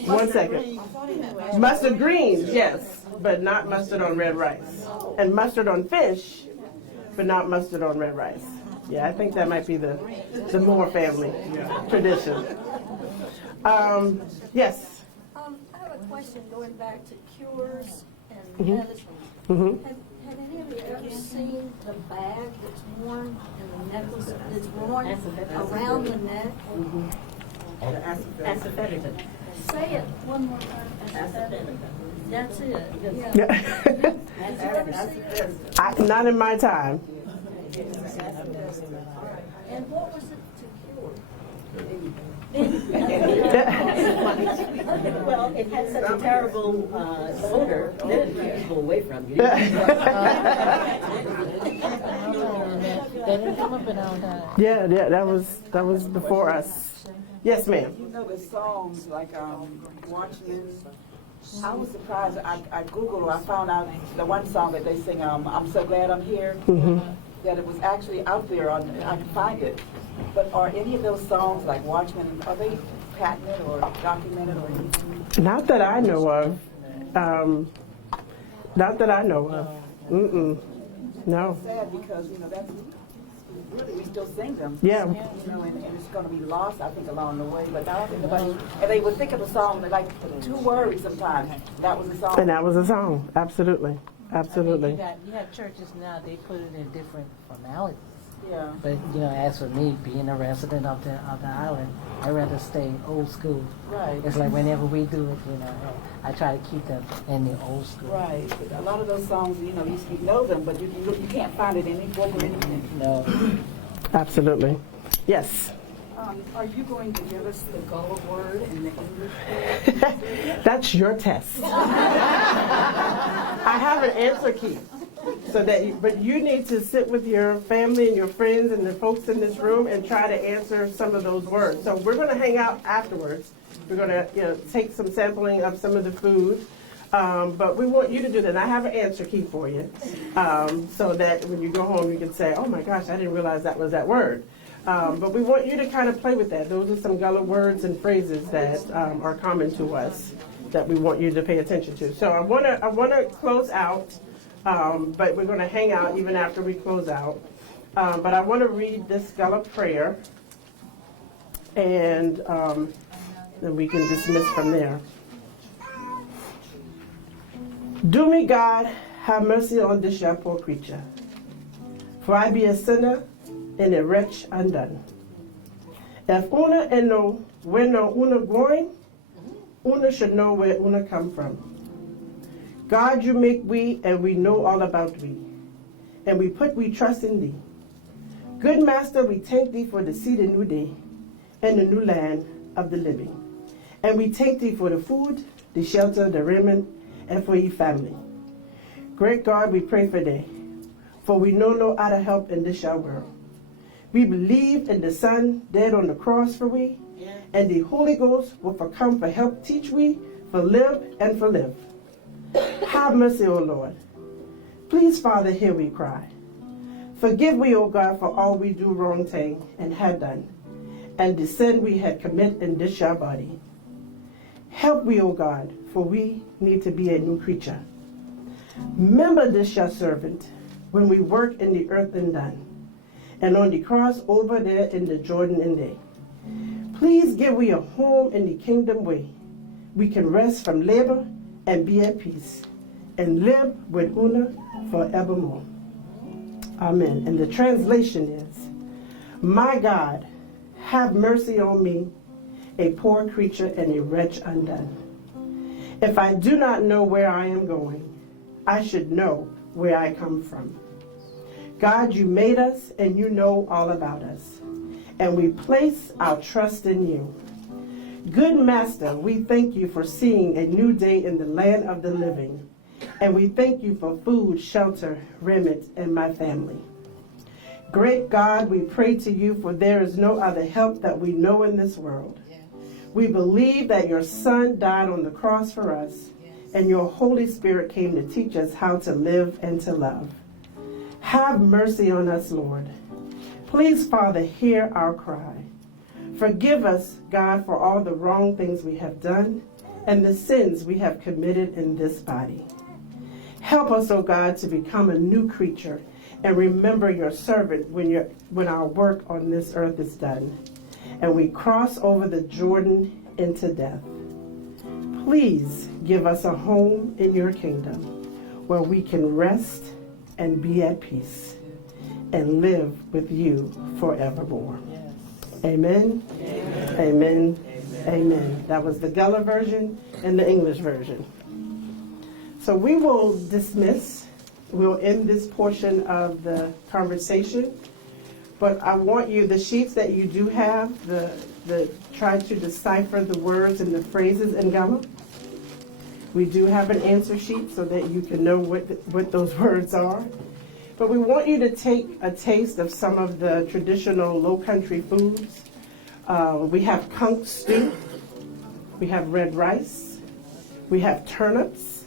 1 second. Mustard greens, yes, but not mustard on red rice. And mustard on fish, but not mustard on red rice. Yeah, I think that might be the Moore family tradition. Yes. I have a question going back to cures and Mhm. medicine. Mhm. Have any of you ever seen the bag that's worn and the necklace that's worn around the neck? Asafoetida. Say it one more time. Asafoetida. That's it. Yeah. Have you ever seen it? Not in my time. And what was it to cure? Well, it had such a terrible odor that it kept people away from you. They didn't come up in our time. Yeah, that was before us. Yes, ma'am. You know the songs like Watchmen. I was surprised. I Googled. I found out the one song that they sing. I'm so glad I'm here. Mhm. That it was actually out there. I can find it. But are any of those songs like Watchmen? Are they patented or documented or anything? Not that I know of. Not that I know of. No. It's sad because that's really we still sing them. Yeah. And it's going to be lost, I think, along the way. But I don't think nobody. And they would think of a song that like 2 words sometimes. That was a song. And that was a song. Absolutely. Absolutely. You have churches now, they put it in different formalities. Yeah. But, as for me, being a resident of the island, I'd rather stay old school. Right. It's like whenever we do it, I try to keep them in the old school. Right. But a lot of those songs, you know them, but you can't find it in any book or anything. No. Absolutely. Yes. Are you going to give us the Gullah word in the English? That's your test. I have an answer key. But you need to sit with your family and your friends and the folks in this room and try to answer some of those words. So we're going to hang out afterwards. We're going to take some sampling of some of the food. But we want you to do that. I have an answer key for you so that when you go home you can say, oh my gosh, I didn't realize that was that word. But we want you to kind of play with that. Those are some Gullah words and phrases that are common to us that we want you to pay attention to. So I want to close out. But we're going to hang out even after we close out. But I want to read this Gullah prayer, and then we can dismiss from there. Do me, God, have mercy on this your poor creature, for I be a sinner and a wretch undone. If una know where no una going, una should know where una come from. God, you make we, and we know all about we, and we trust in thee. Good Master, we thank thee for the seed of new day and the new land of the living. And we thank thee for the food, the shelter, the raiment, and for your family. Great God, we pray for thee, for we know no other help in this our world. We believe in the Son dead on the cross for we, and the Holy Ghost will come for help teach we, for live and for live. Have mercy, O Lord. Please, Father, hear we cry. Forgive we, O God, for all we do wrong thing and have done, and the sin we had commit in this our body. Help we, O God, for we need to be a new creature. Remember this your servant when we work in the earth and done, and on the cross over there in the Jordan and day. Please give we a home in the kingdom way. We can rest from labor and be at peace, and live with una forevermore. Amen. And the translation is, my God, have mercy on me, a poor creature and a wretch undone. If I do not know where I am going, I should know where I come from. God, you made us and you know all about us, and we place our trust in you. Good Master, we thank you for seeing a new day in the land of the living. And we thank you for food, shelter, raiment, and my family. Great God, we pray to you, for there is no other help that we know in this world. We believe that your Son died on the cross for us, and your Holy Spirit came to teach us how to live and to love. Have mercy on us, Lord. Please, Father, hear our cry. Forgive us, God, for all the wrong things we have done and the sins we have committed in this body. Help us, O God, to become a new creature and remember your servant when our work on this earth is done and we cross over the Jordan into death. Please give us a home in your kingdom where we can rest and be at peace and live with you forevermore. Amen. Amen. Amen. Amen. That was the Gullah version and the English version. So we will dismiss. We'll end this portion of the conversation. But I want you, the sheets that you do have, try to decipher the words and the phrases in Gullah. We do have an answer sheet so that you can know what those words are. But we want you to take a taste of some of the traditional low country foods. We have conch stew. We have red rice. We have turnips.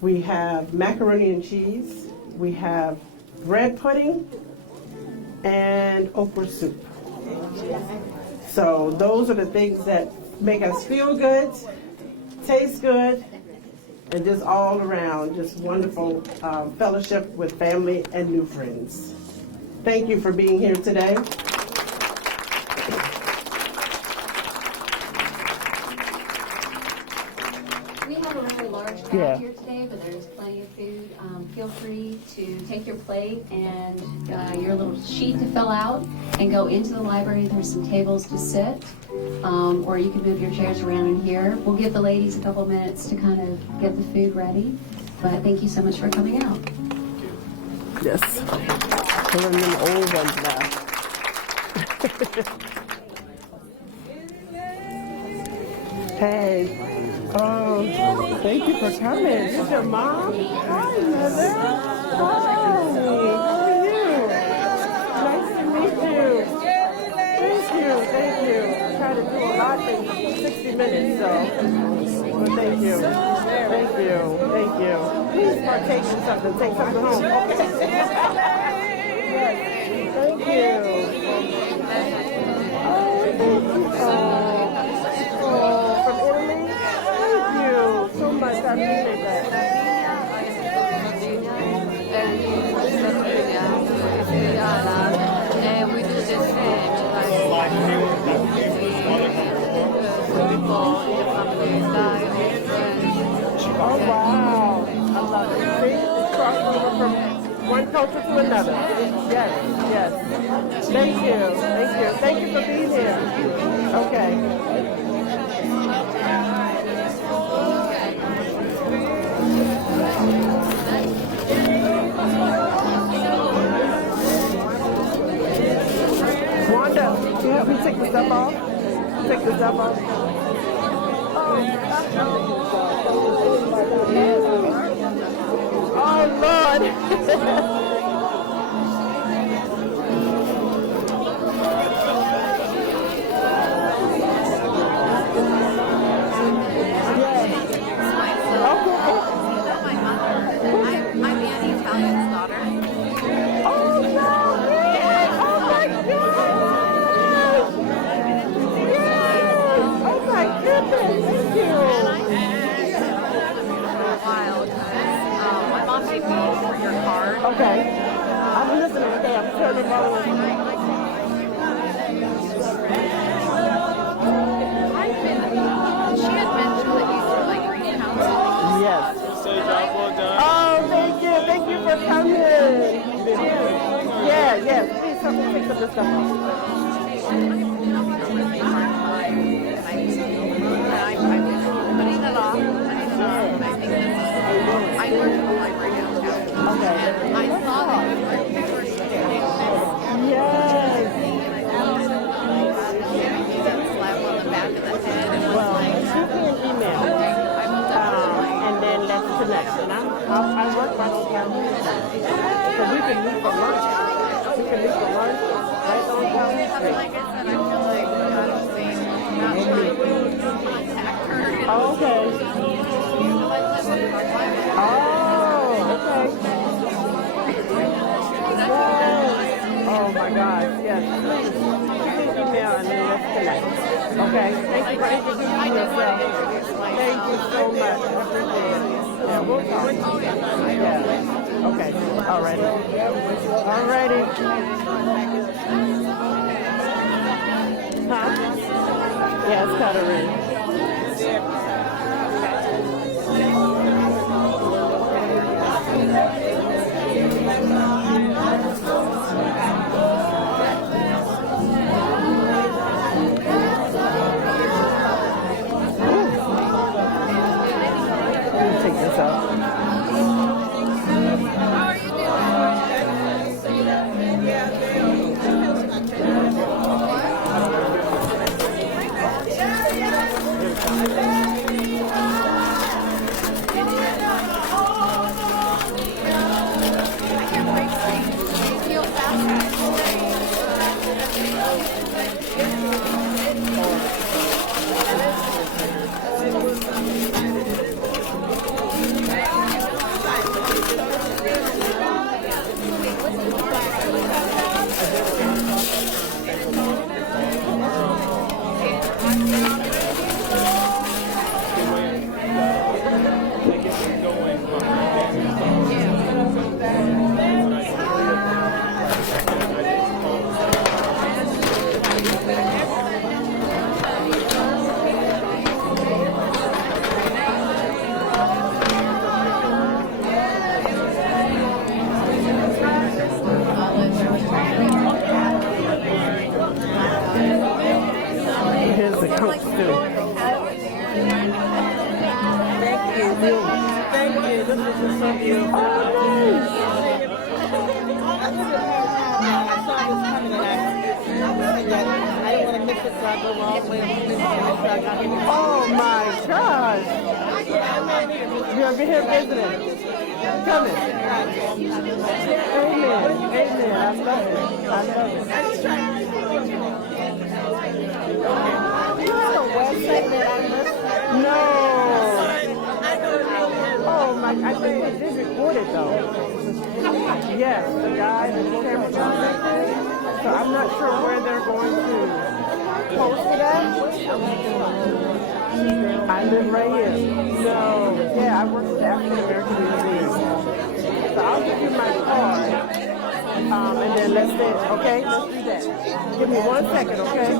We have macaroni and cheese. We have bread pudding and okra soup. So those are the things that make us feel good, taste good, and just all around, just wonderful fellowship with family and new friends. Thank you for being here today. We have a really large crowd here today, but there's plenty of food. Feel free to take your plate and your little sheet to fill out and go into the library. There's some tables to sit, or you can move your chairs around in here. We'll give the ladies a couple minutes to kind of get the food ready, but thank you so much for coming out. Yes. Pulling them old ones now. Hey. Oh, thank you for coming. Is your mom? Hi, Mother. Hi. How are you? Nice to meet you. Thank you. I try to do a lot in 60 minutes, so. Well, thank you. Thank you. Please partake in something. Take something home. Okay. Yes. Thank you. Oh, thank you. From Italy? Thank you so much. I appreciate that. And we do this people in the family die. Oh, wow. I love it. See, it's crossover from one culture to another. Yes. Thank you. Thank you for being here. Okay. Wanda, can you help me take the stuff off? Take the stuff off. Oh, Lord. Okay. I'm listening. Okay, I'm turning it all over. She had mentioned that you were like greenhouse. Yes. Oh, thank you. Thank you for coming. Yes. Please help me pick up the stuff. I'm putting it off. I work in the library now. Okay. I saw that you were standing Yes. slap on the back of the head. country. Like I said, I feel like God is saying not trying to contact her. Oh, okay. Oh, okay. Oh my God, yes. Please email and then let's connect. Okay, thank you for introducing yourself. Thank you so much. I appreciate it. Yeah, we'll talk. Yeah. Okay, alrighty. Alrighty. Huh? Yeah, it's kind of rude. Take this out. Here's the coach too. Thank you. Thank you. This is just so beautiful. Oh, nice. I saw this coming and I didn't want to miss it, so I go all the way up to the Oh my gosh. You're over here visiting. Coming. Amen. Amen. I love it. I love it. You have a website that I missed? No. Oh my, I think it did record it though. Yes, the guy, the camera guy. So I'm not sure where they're going to post it at. I live right here. So, yeah, I work with the African American Museum. So I'll give you my card. And then let's do it, okay? Let's do that. Give me 1 second, okay?